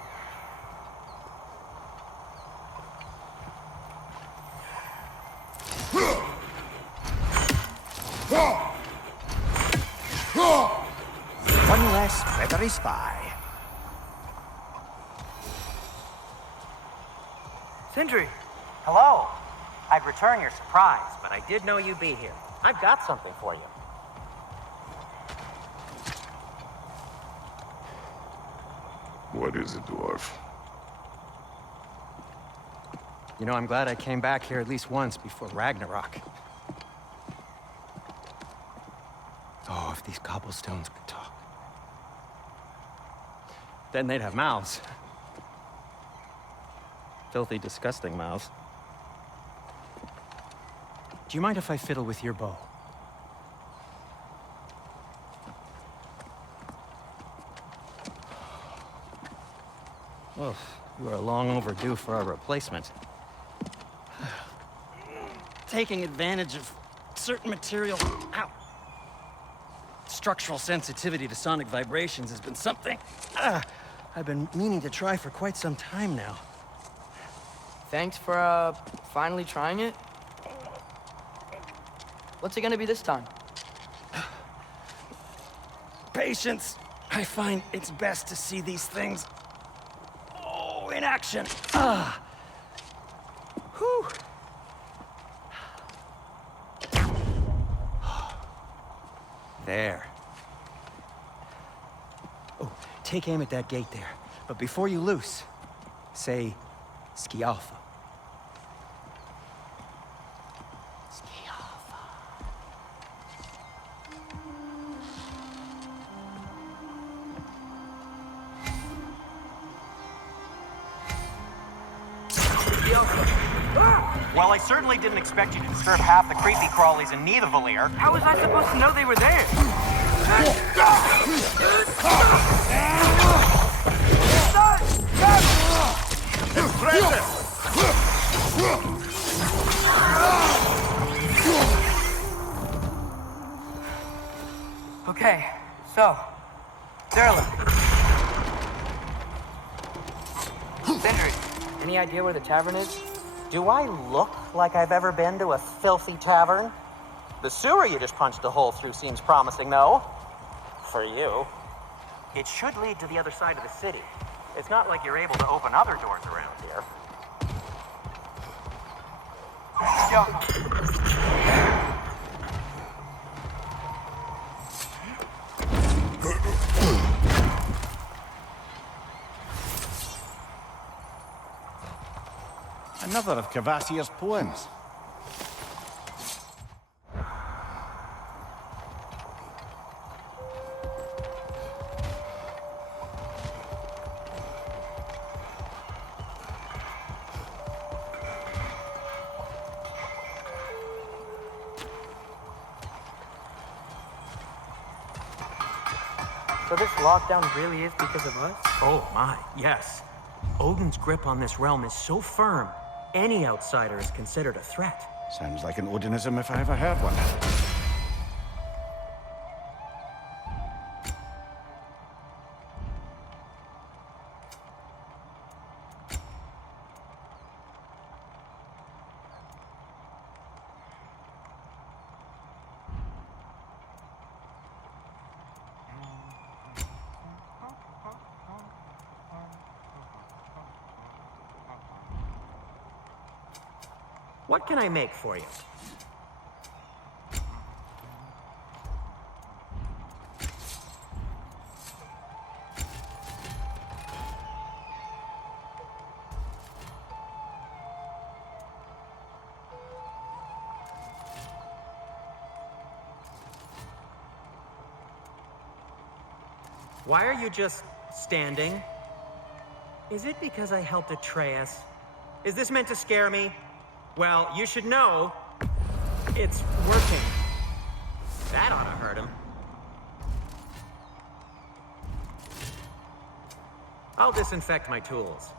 One less feathery spy. Sindri! Hello. I'd return your surprise, but I did know you'd be here. I've got something for you. What is it, Dwarf? You know, I'm glad I came back here at least once before Ragnarok. Oh, if these cobblestones could talk. Then they'd have mouths. Filthy, disgusting mouths. Do you mind if I fiddle with your bow? Well, you are long overdue for a replacement. Taking advantage of certain material... Ow! Structural sensitivity to sonic vibrations has been something I've been meaning to try for quite some time now. Thanks for, finally trying it. What's it gonna be this time? Patience. I find it's best to see these things in action. Whew. There. Oh, take aim at that gate there. But before you loose, say, Skialfa. Skialfa. Well, I certainly didn't expect you to disturb half the creepy crawlies in Nidavellir. How was I supposed to know they were there? Okay, so, Derlin. Sindri, any idea where the tavern is? Do I look like I've ever been to a filthy tavern? The sewer you just punched a hole through seems promising, though. For you. It should lead to the other side of the city. It's not like you're able to open other doors around here. Another of Kvasir's poems. So this lockdown really is because of us? Oh my, yes. Odin's grip on this realm is so firm, any outsider is considered a threat. Sounds like an Odinism if I ever heard one. What can I make for you? Why are you just standing? Is it because I helped Atreus? Is this meant to scare me? Well, you should know, it's working. That ought to hurt him. I'll disinfect my tools.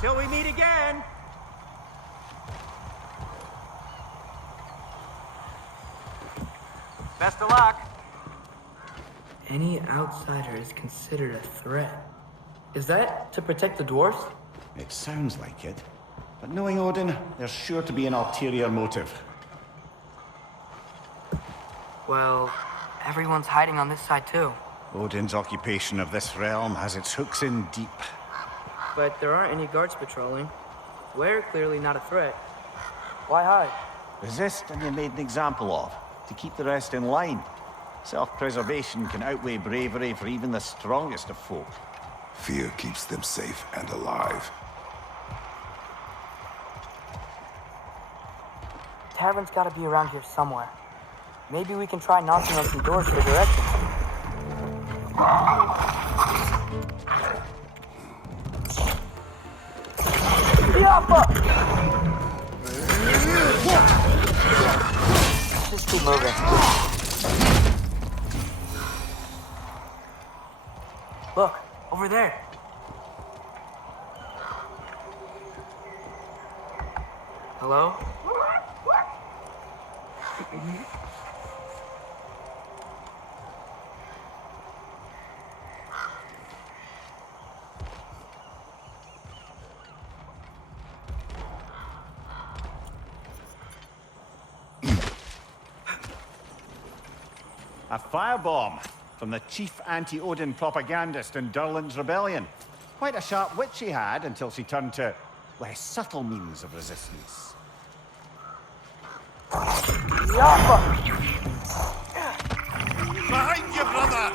Till we meet again! Best of luck! Any outsider is considered a threat. Is that to protect the dwarfs? It sounds like it. But knowing Odin, there's sure to be an ulterior motive. Well, everyone's hiding on this side too. Odin's occupation of this realm has its hooks in deep. But there aren't any guards patrolling. We're clearly not a threat. Why hide? Resist and you're made an example of, to keep the rest in line. Self-preservation can outweigh bravery for even the strongest of folk. Fear keeps them safe and alive. Tavern's gotta be around here somewhere. Maybe we can try knocking on some doors for directions. Just keep moving. Look, over there. Hello? A firebomb from the chief anti-Odin propagandist in Durlin's rebellion. Quite a sharp wit she had until she turned to less subtle means of resistance. Behind you, brother!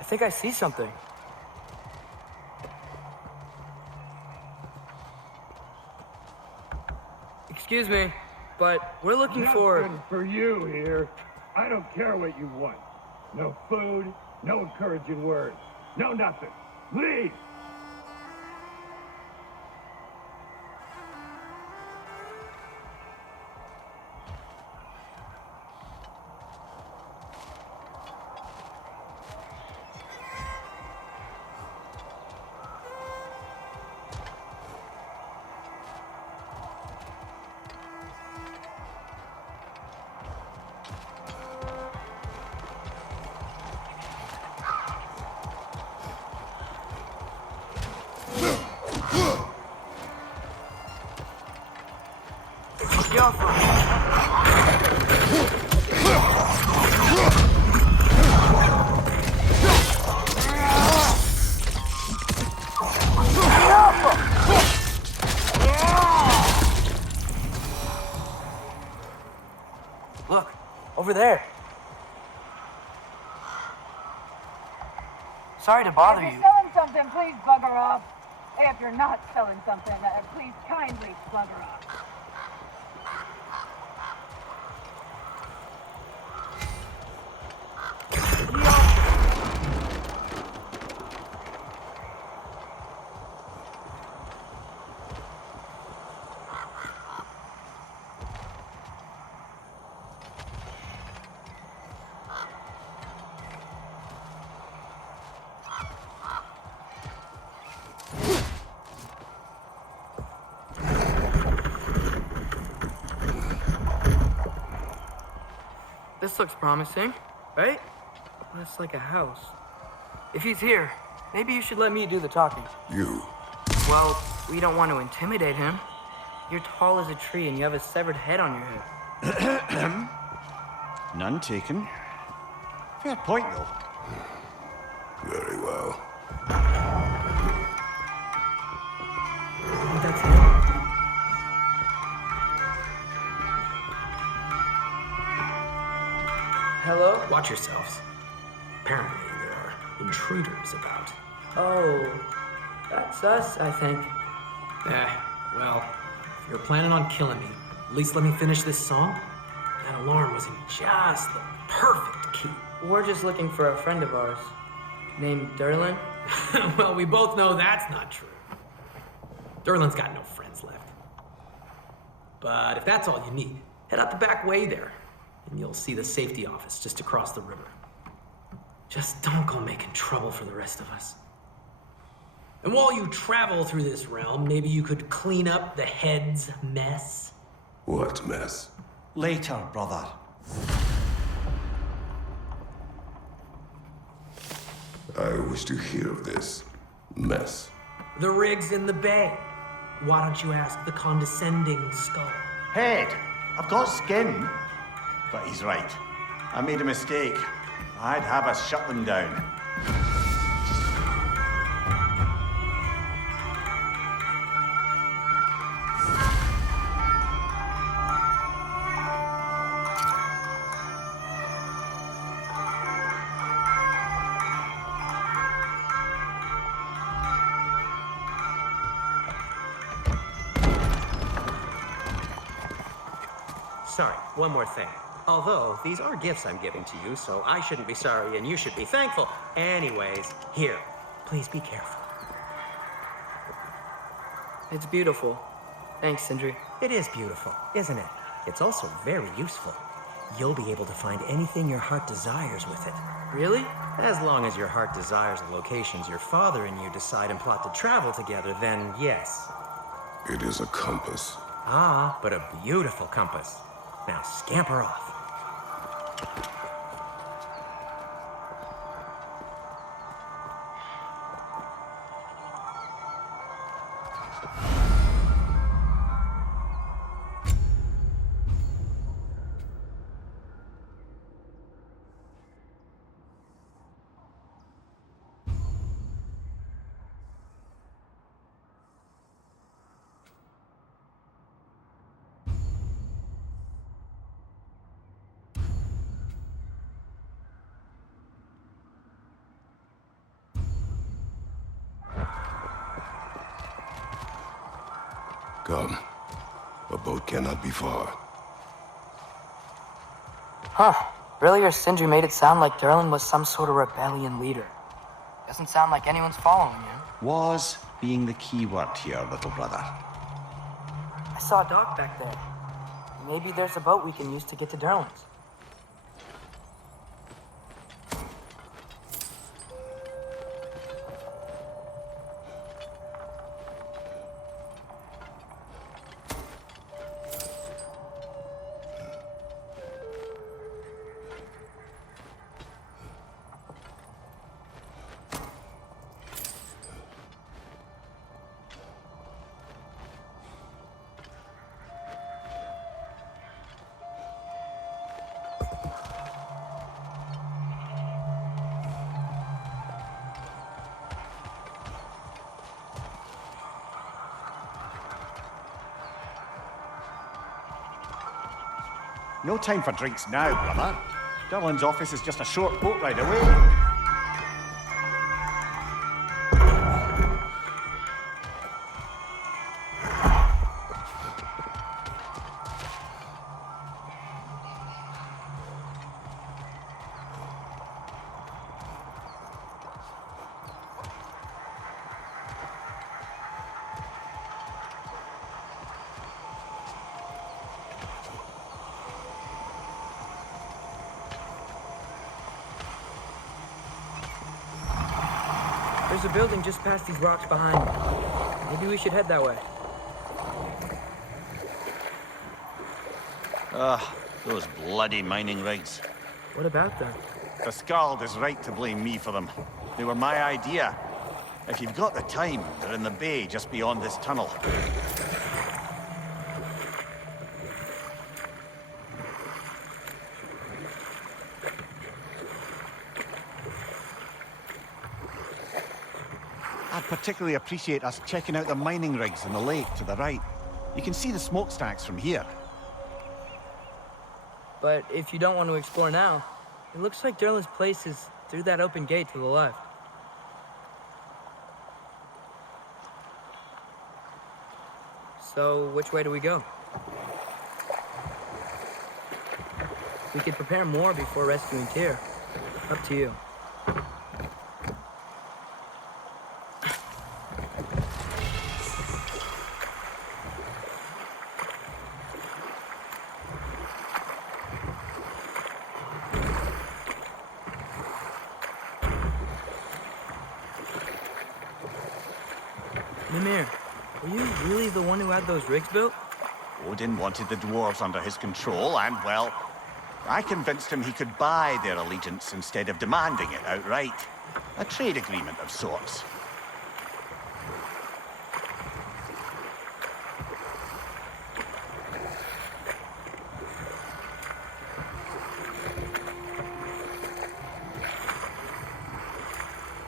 I think I see something. Excuse me, but we're looking for... Nothing for you here. I don't care what you want. No food, no encouraging words, no nothing. Leave! Look, over there. Sorry to bother If you. you're selling something, please bugger off. If you're not selling something, please kindly bugger off. This looks promising, right? That's like a house. If he's here, maybe you should let me do the talking. You. Well, we don't want to intimidate him. You're tall as a tree and you have a severed head on your head. None taken. Fair point, though. Very well. That's him. Hello? Watch yourselves. Apparently, there are intruders about. Oh, that's us, I think. Well, if you're planning on killing me, at least let me finish this song. That alarm was in just the perfect key. We're just looking for a friend of ours named Derlin. Well, we both know that's not true. Derlin's got no friends left. But if that's all you need, head out the back way there, and you'll see the safety office just across the river. Just don't go making trouble for the rest of us. And while you travel through this realm, maybe you could clean up the head's mess. What mess? Later, brother. I wish to hear of this mess. The rig's in the bay. Why don't you ask the condescending skull? Head, I've got skin. But he's right. I made a mistake. I'd have us shut them down. Sorry, one more thing. Although, these are gifts I'm giving to you, so I shouldn't be sorry and you should be thankful. Anyways, here, please be careful. It's beautiful. Thanks, Sindri. It is beautiful, isn't it? It's also very useful. You'll be able to find anything your heart desires with it. Really? As long as your heart desires the locations your father and you decide and plot to travel together, then yes. It is a compass. Ah, but a beautiful compass. Now scamper off. Come. A boat cannot be far. Huh. Earlier, Sindri made it sound like Derlin was some sort of rebellion leader. Doesn't sound like anyone's following him. Was being the key word here, little brother. I saw a dock back there. Maybe there's a boat we can use to get to Derlin's. No time for drinks now, brother. Derlin's office is just a short boat ride away. There's a building just past these rocks behind me. Maybe we should head that way. Ah, those bloody mining rigs. What about them? The Skald is right to blame me for them. They were my idea. If you've got the time, they're in the bay just beyond this tunnel. I'd particularly appreciate us checking out the mining rigs in the lake to the right. You can see the smokestacks from here. But if you don't want to explore now, it looks like Durlin's place is through that open gate to the left. So, which way do we go? We could prepare more before rescuing Tyr. Up to you. Mimir, were you really the one who had those rigs built? Odin wanted the dwarves under his control, and, well, I convinced him he could buy their allegiance instead of demanding it outright. A trade agreement of sorts.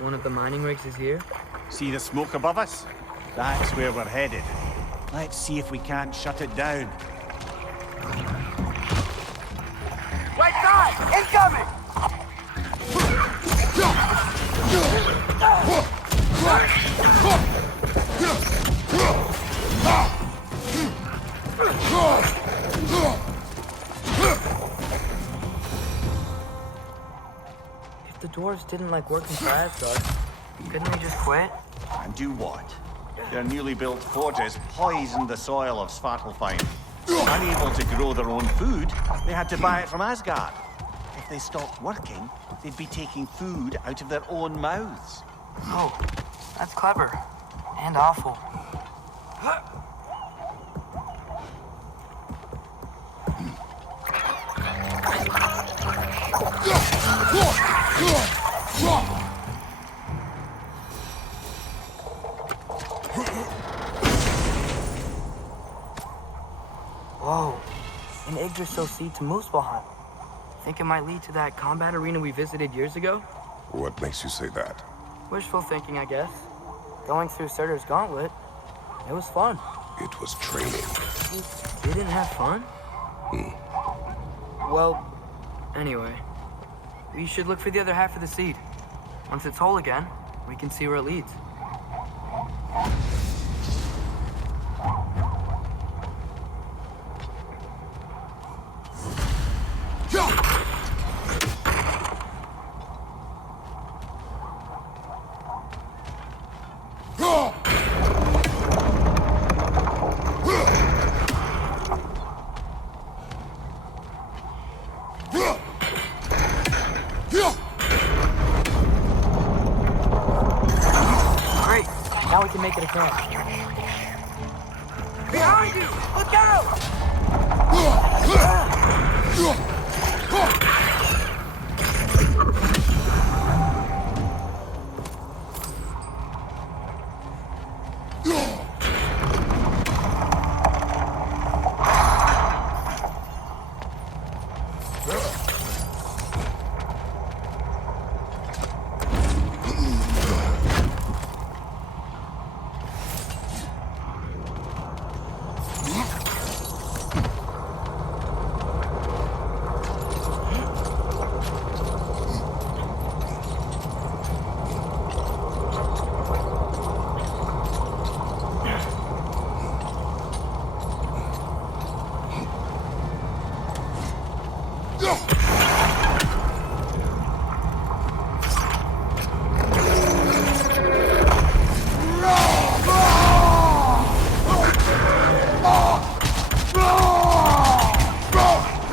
One of the mining rigs is here? See the smoke above us? That's where we're headed. Let's see if we can't shut it down. Right side! Incoming! If the dwarves didn't like working for Asgard, couldn't they just quit? And do what? Their newly built forges poisoned the soil of Svartalfheim. Unable to grow their own food, they had to buy it from Asgard. If they stopped working, they'd be taking food out of their own mouths. Oh, that's clever. And awful. Whoa, an Yggdrasil seed to Muspelheim. Think it might lead to that combat arena we visited years ago? What makes you say that? Wishful thinking, I guess. Going through Surtur's gauntlet, it was fun. It was training. You didn't have fun? Well, anyway, we should look for the other half of the seed. Once it's whole again, we can see where it leads. Great, now we can make it a camp. Behind you! Look out!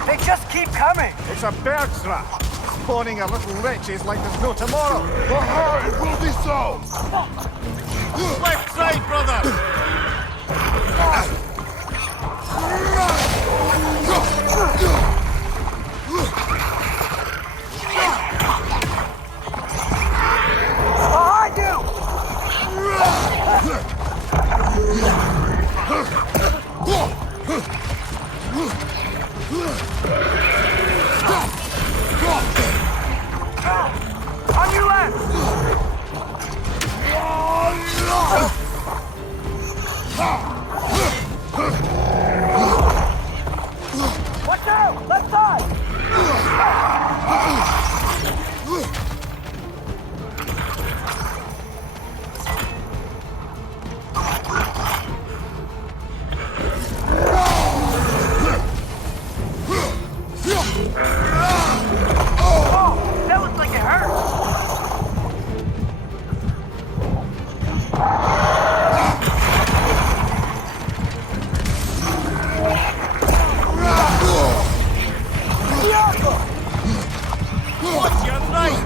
They just keep coming! It's a bird's trap, spawning our little wretches like there's no tomorrow. It will be so! Left side, brother! On your left! Watch out! Left side! Oh, that looks like it hurt! What's your right?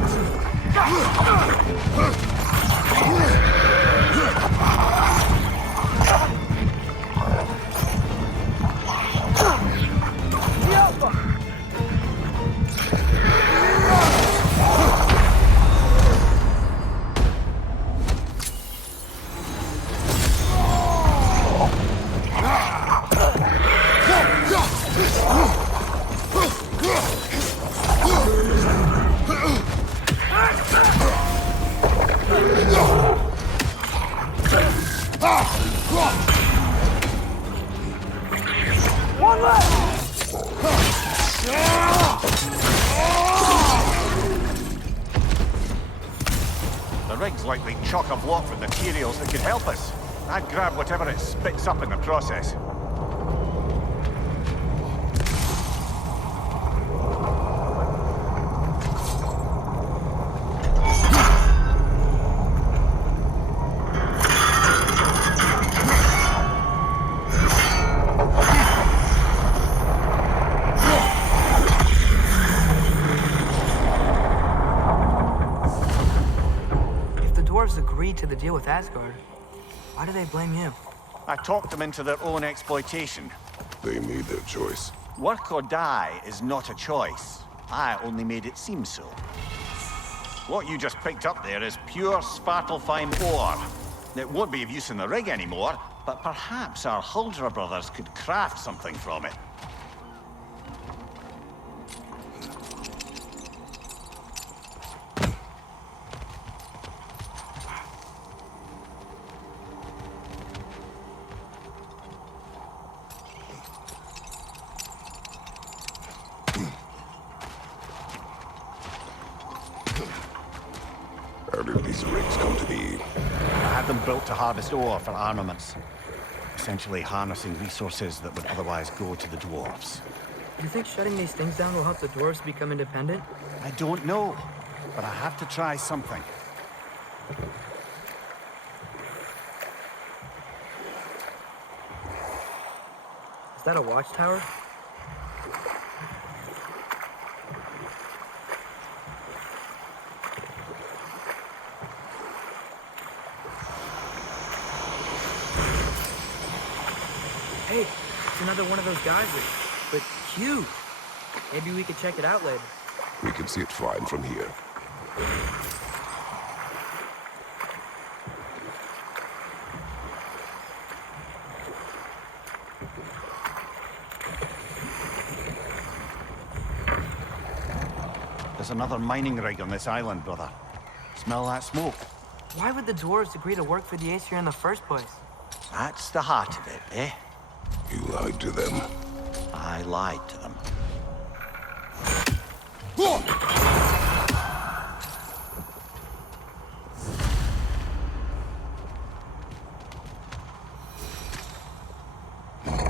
One left! The rig's likely chock-a-block with materials that could help us. I'd grab whatever it spits up in the process. If the dwarves agreed to the deal with Asgard, why do they blame him? I talked them into their own exploitation. They made their choice. Work or die is not a choice. I only made it seem so. What you just picked up there is pure Svartalfheim ore. It won't be of use in the rig anymore, but perhaps our Huldra brothers could craft something from it. How did these rigs come to be? I had them built to harvest ore for armaments. Essentially harnessing resources that would otherwise go to the dwarves. You think shutting these things down will help the dwarves become independent? I don't know, but I have to try something. Is that a watchtower? Hey, it's another one of those geysers, but huge. Maybe we could check it out later. We can see it fine from here. There's another mining rig on this island, brother. Smell that smoke? Why would the dwarves agree to work for the Aesir in the first place? That's the heart of it, eh? You lied to them. I lied to them.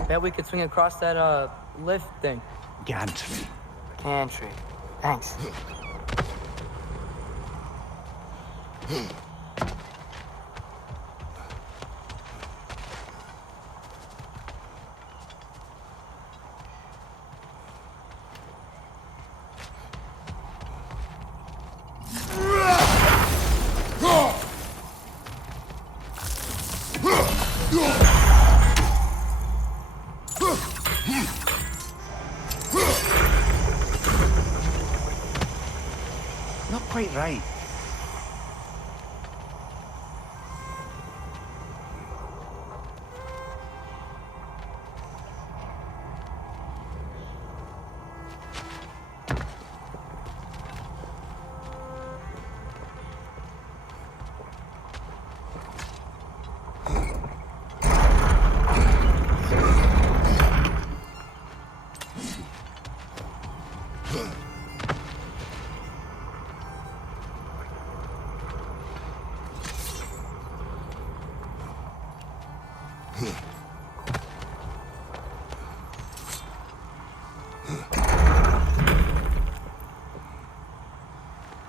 Bet we could swing across that, lift thing. Gantry. Gantry. Thanks. Not quite right.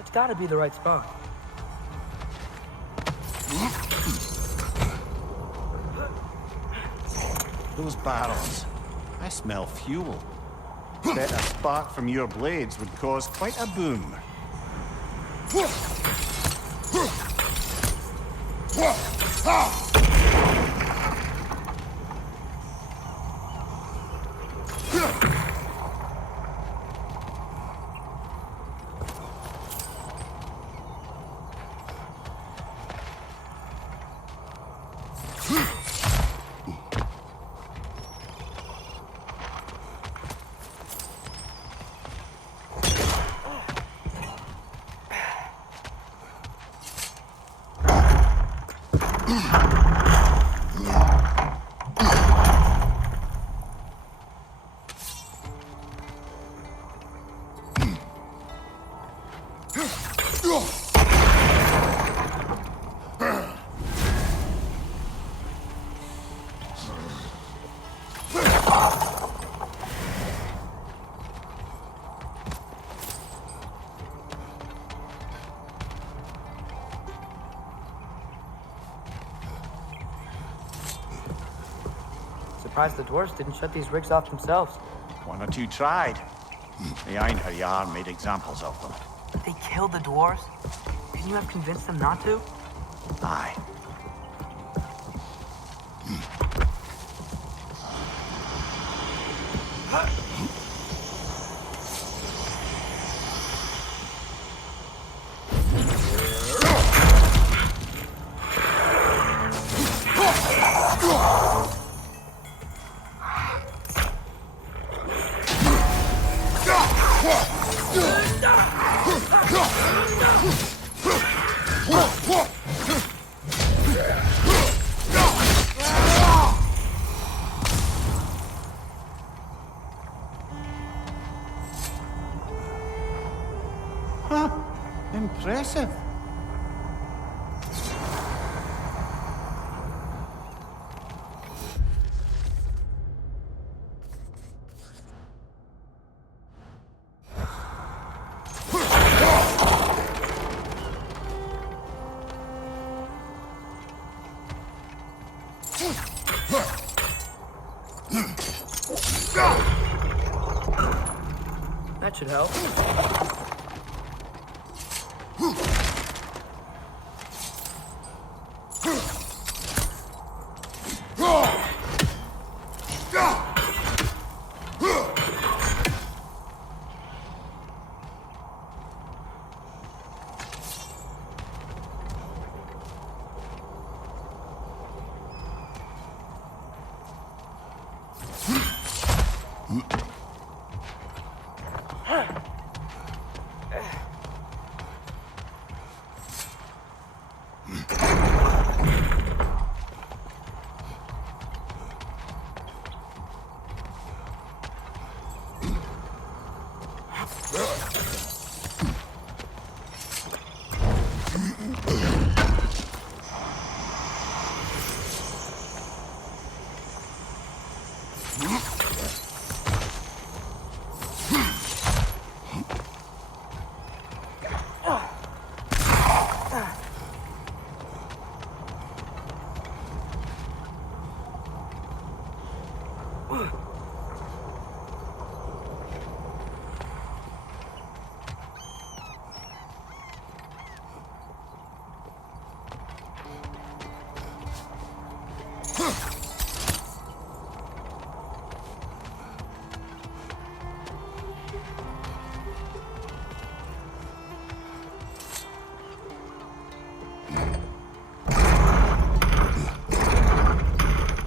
It's gotta be the right spot. Those barrels. I smell fuel. Bet a spark from your blades would cause quite a boom. Surprised the dwarves didn't shut these rigs off themselves. One or two tried. The Einherjar made examples of them. But they killed the dwarves? Couldn't you have convinced them not to? Aye. Huh. Impressive. That should help.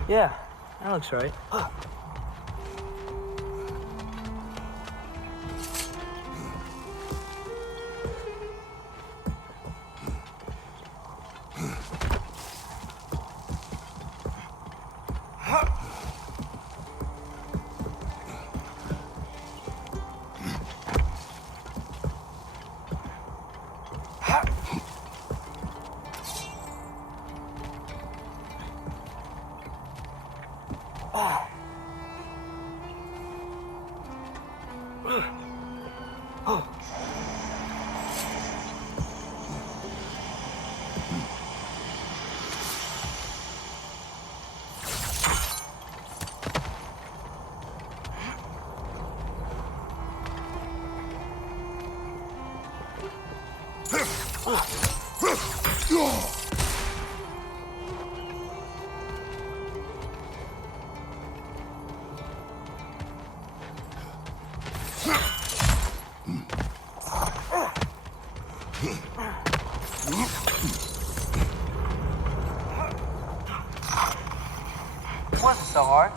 Yeah, that looks right. It wasn't so hard.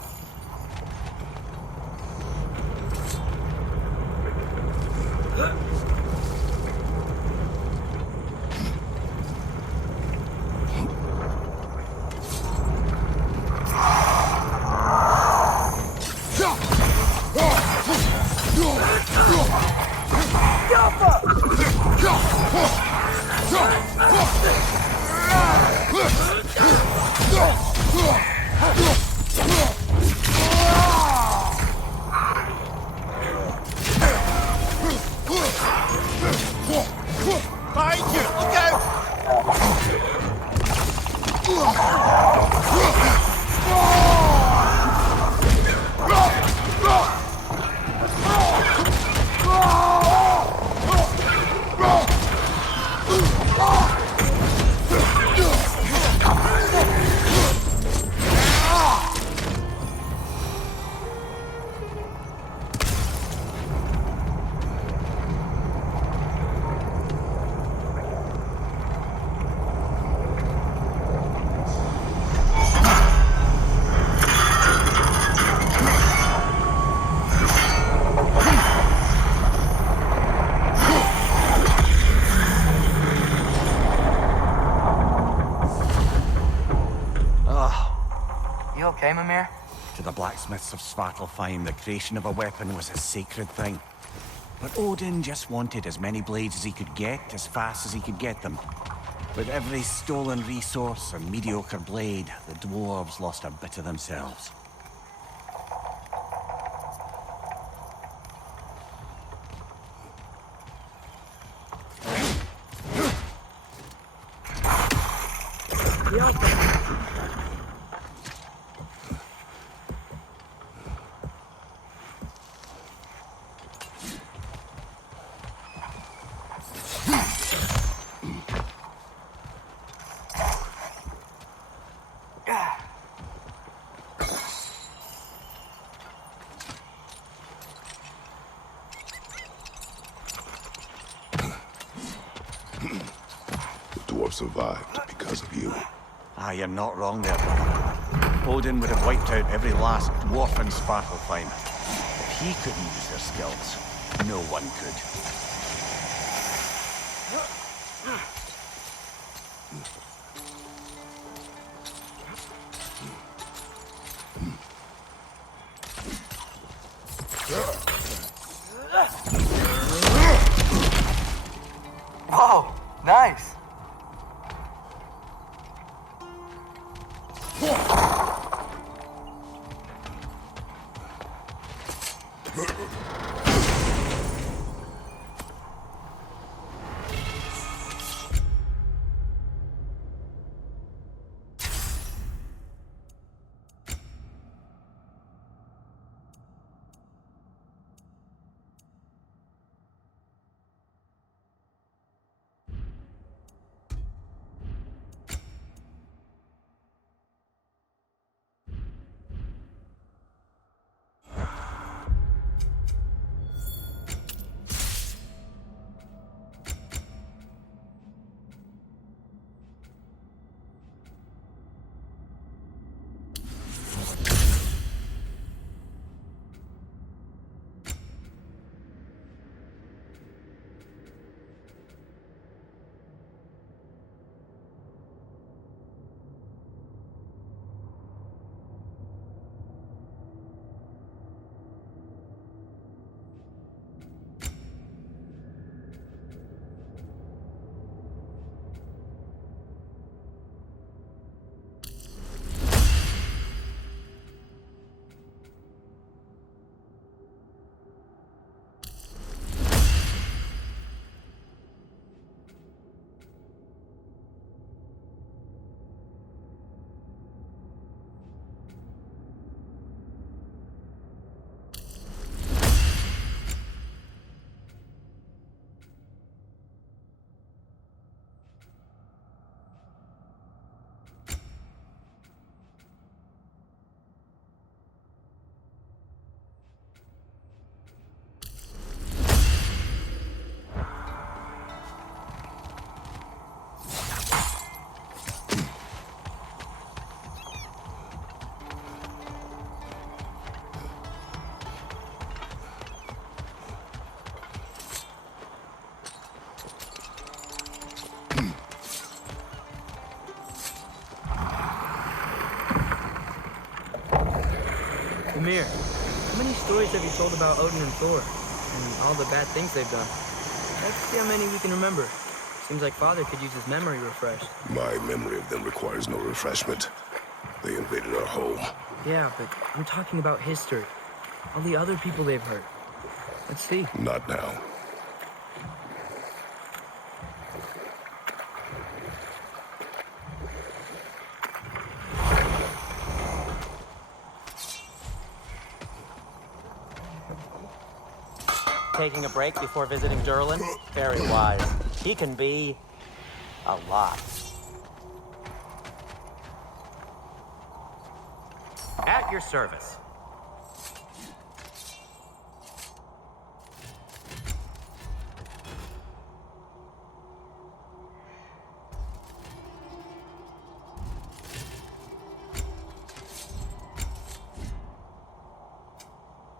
Behind you! Look out! You okay, Mimir? To the blacksmiths of Svartalfheim, the creation of a weapon was a sacred thing. But Odin just wanted as many blades as he could get, as fast as he could get them. With every stolen resource and mediocre blade, the dwarves lost a bit of themselves. The dwarf survived because of you. Ah, you're not wrong there, brother. Odin would have wiped out every last dwarf in Svartalfheim. If he couldn't use their skills, no one could. Whoa, nice. Mimir, how many stories have you told about Odin and Thor? And all the bad things they've done? Let's see how many we can remember. Seems like Father could use his memory refreshed. My memory of them requires no refreshment. They invaded our home. Yeah, but I'm talking about history. All the other people they've hurt. Let's see. Not now. Taking a break before visiting Durlin? Very wise. He can be a lot. At your service.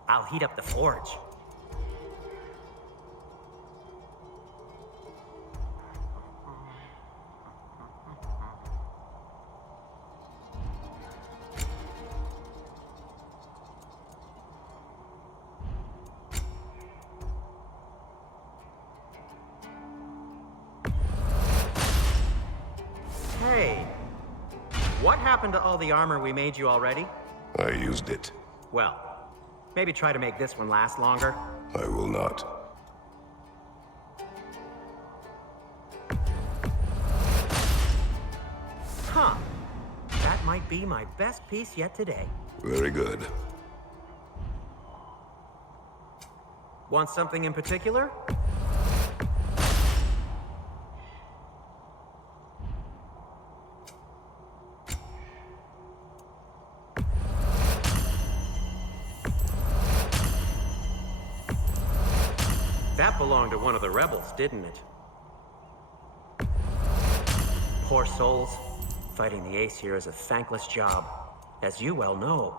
I'll heat up the forge. Hey, what happened to all the armor we made you already? I used it. Well, maybe try to make this one last longer. I will not. Huh. That might be my best piece yet today. Very good. Want something in particular? That belonged to one of the rebels, didn't it? Poor souls. Fighting the Ace here is a thankless job, as you well know.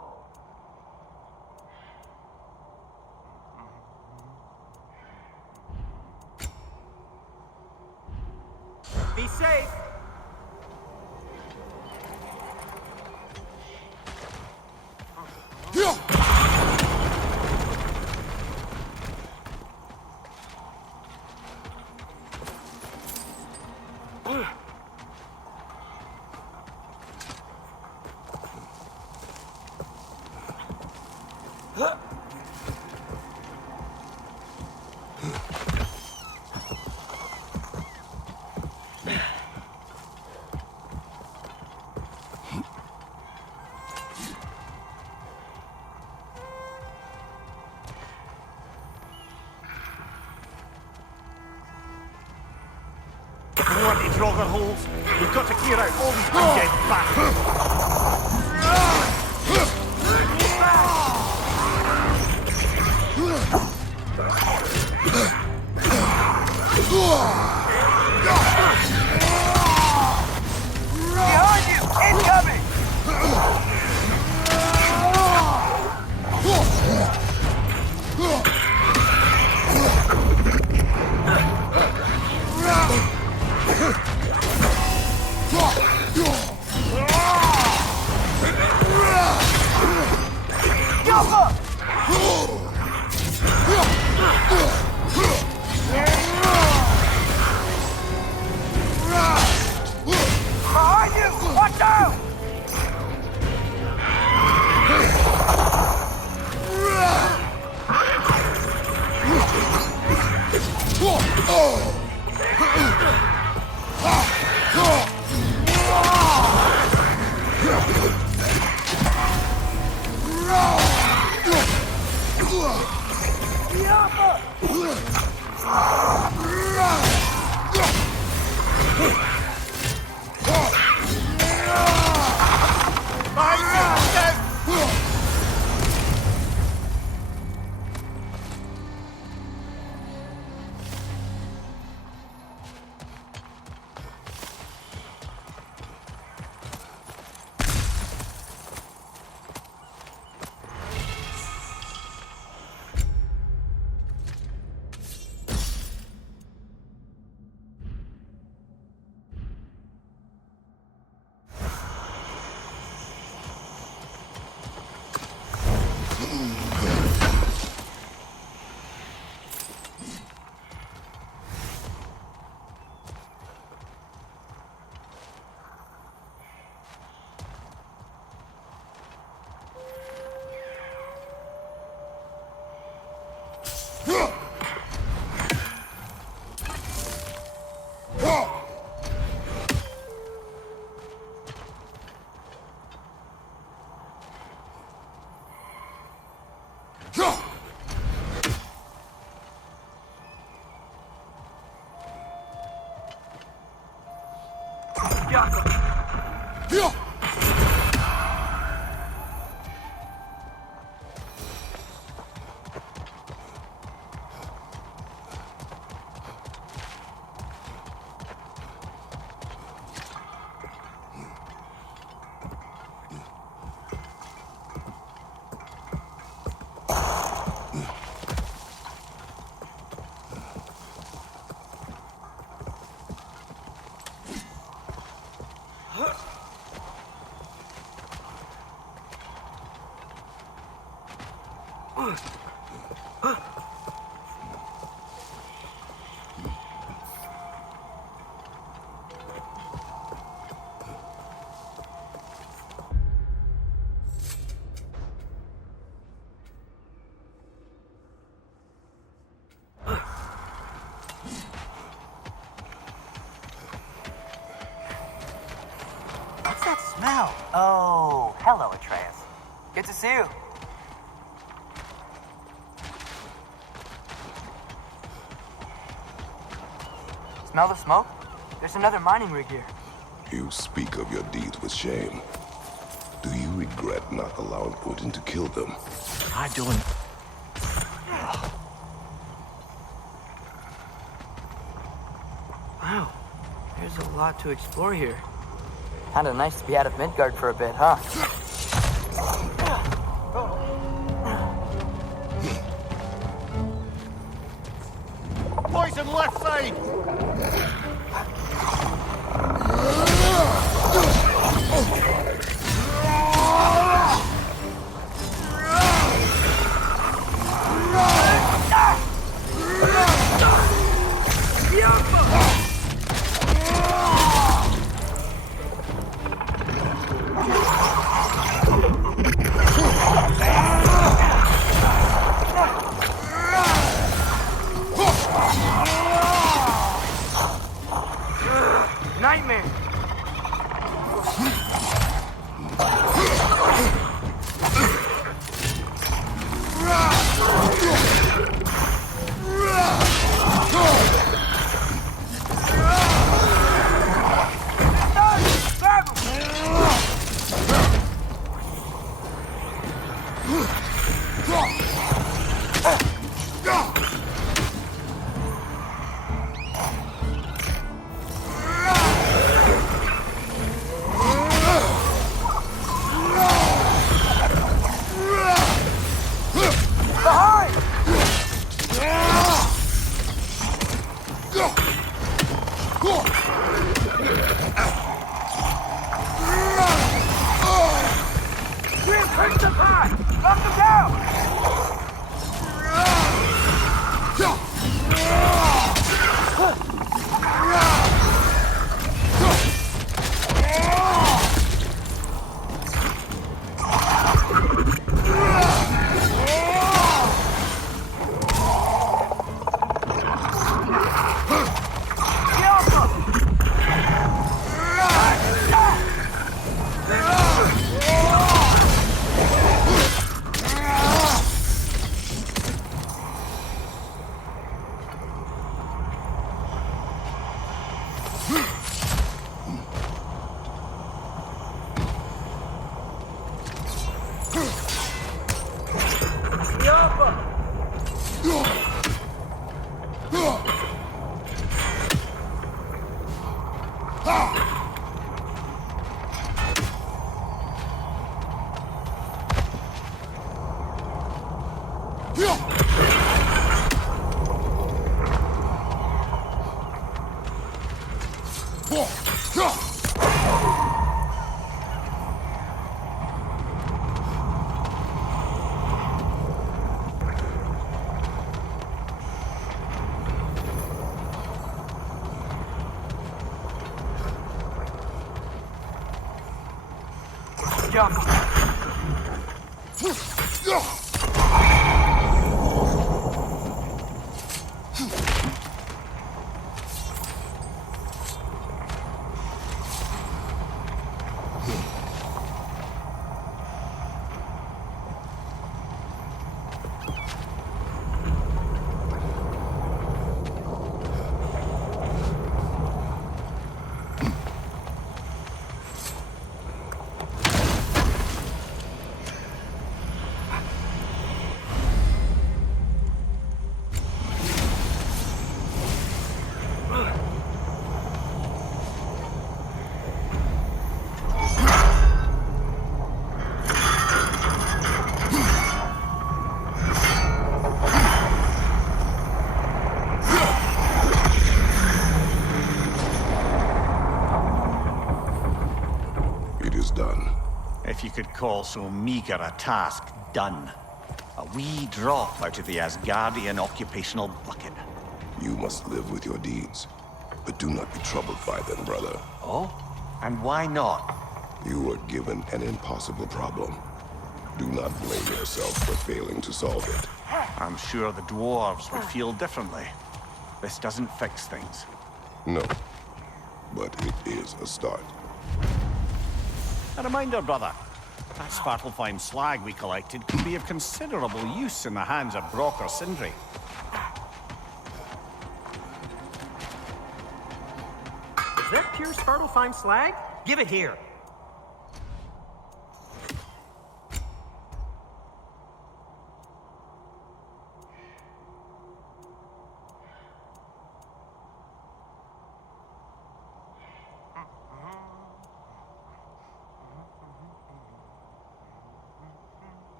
Be safe! Bloody drogger holes! We've got to clear out all these undead bastards! Behind you! Incoming! Behind you! Watch out! What's that smell? Oh, hello, Atreus. Good to see you. Smell the smoke? There's another mining rig here. You speak of your deeds with shame. Do you regret not allowing Odin to kill them? I don't. Wow, there's a lot to explore here. Kinda nice to be out of Midgard for a bit, huh? Poison left side! Nightmare! Jump. if you could call so meager a task done. A wee drop out of the Asgardian occupational bucket. You must live with your deeds, but do not be troubled by them, brother. Oh? And why not? You were given an impossible problem. Do not blame yourself for failing to solve it. I'm sure the dwarves would feel differently. This doesn't fix things. No, but it is a start. A reminder, brother. That Svartalfheim slag we collected could be of considerable use in the hands of Brock or Sindri. Is that pure Svartalfheim slag? Give it here.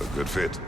A good fit.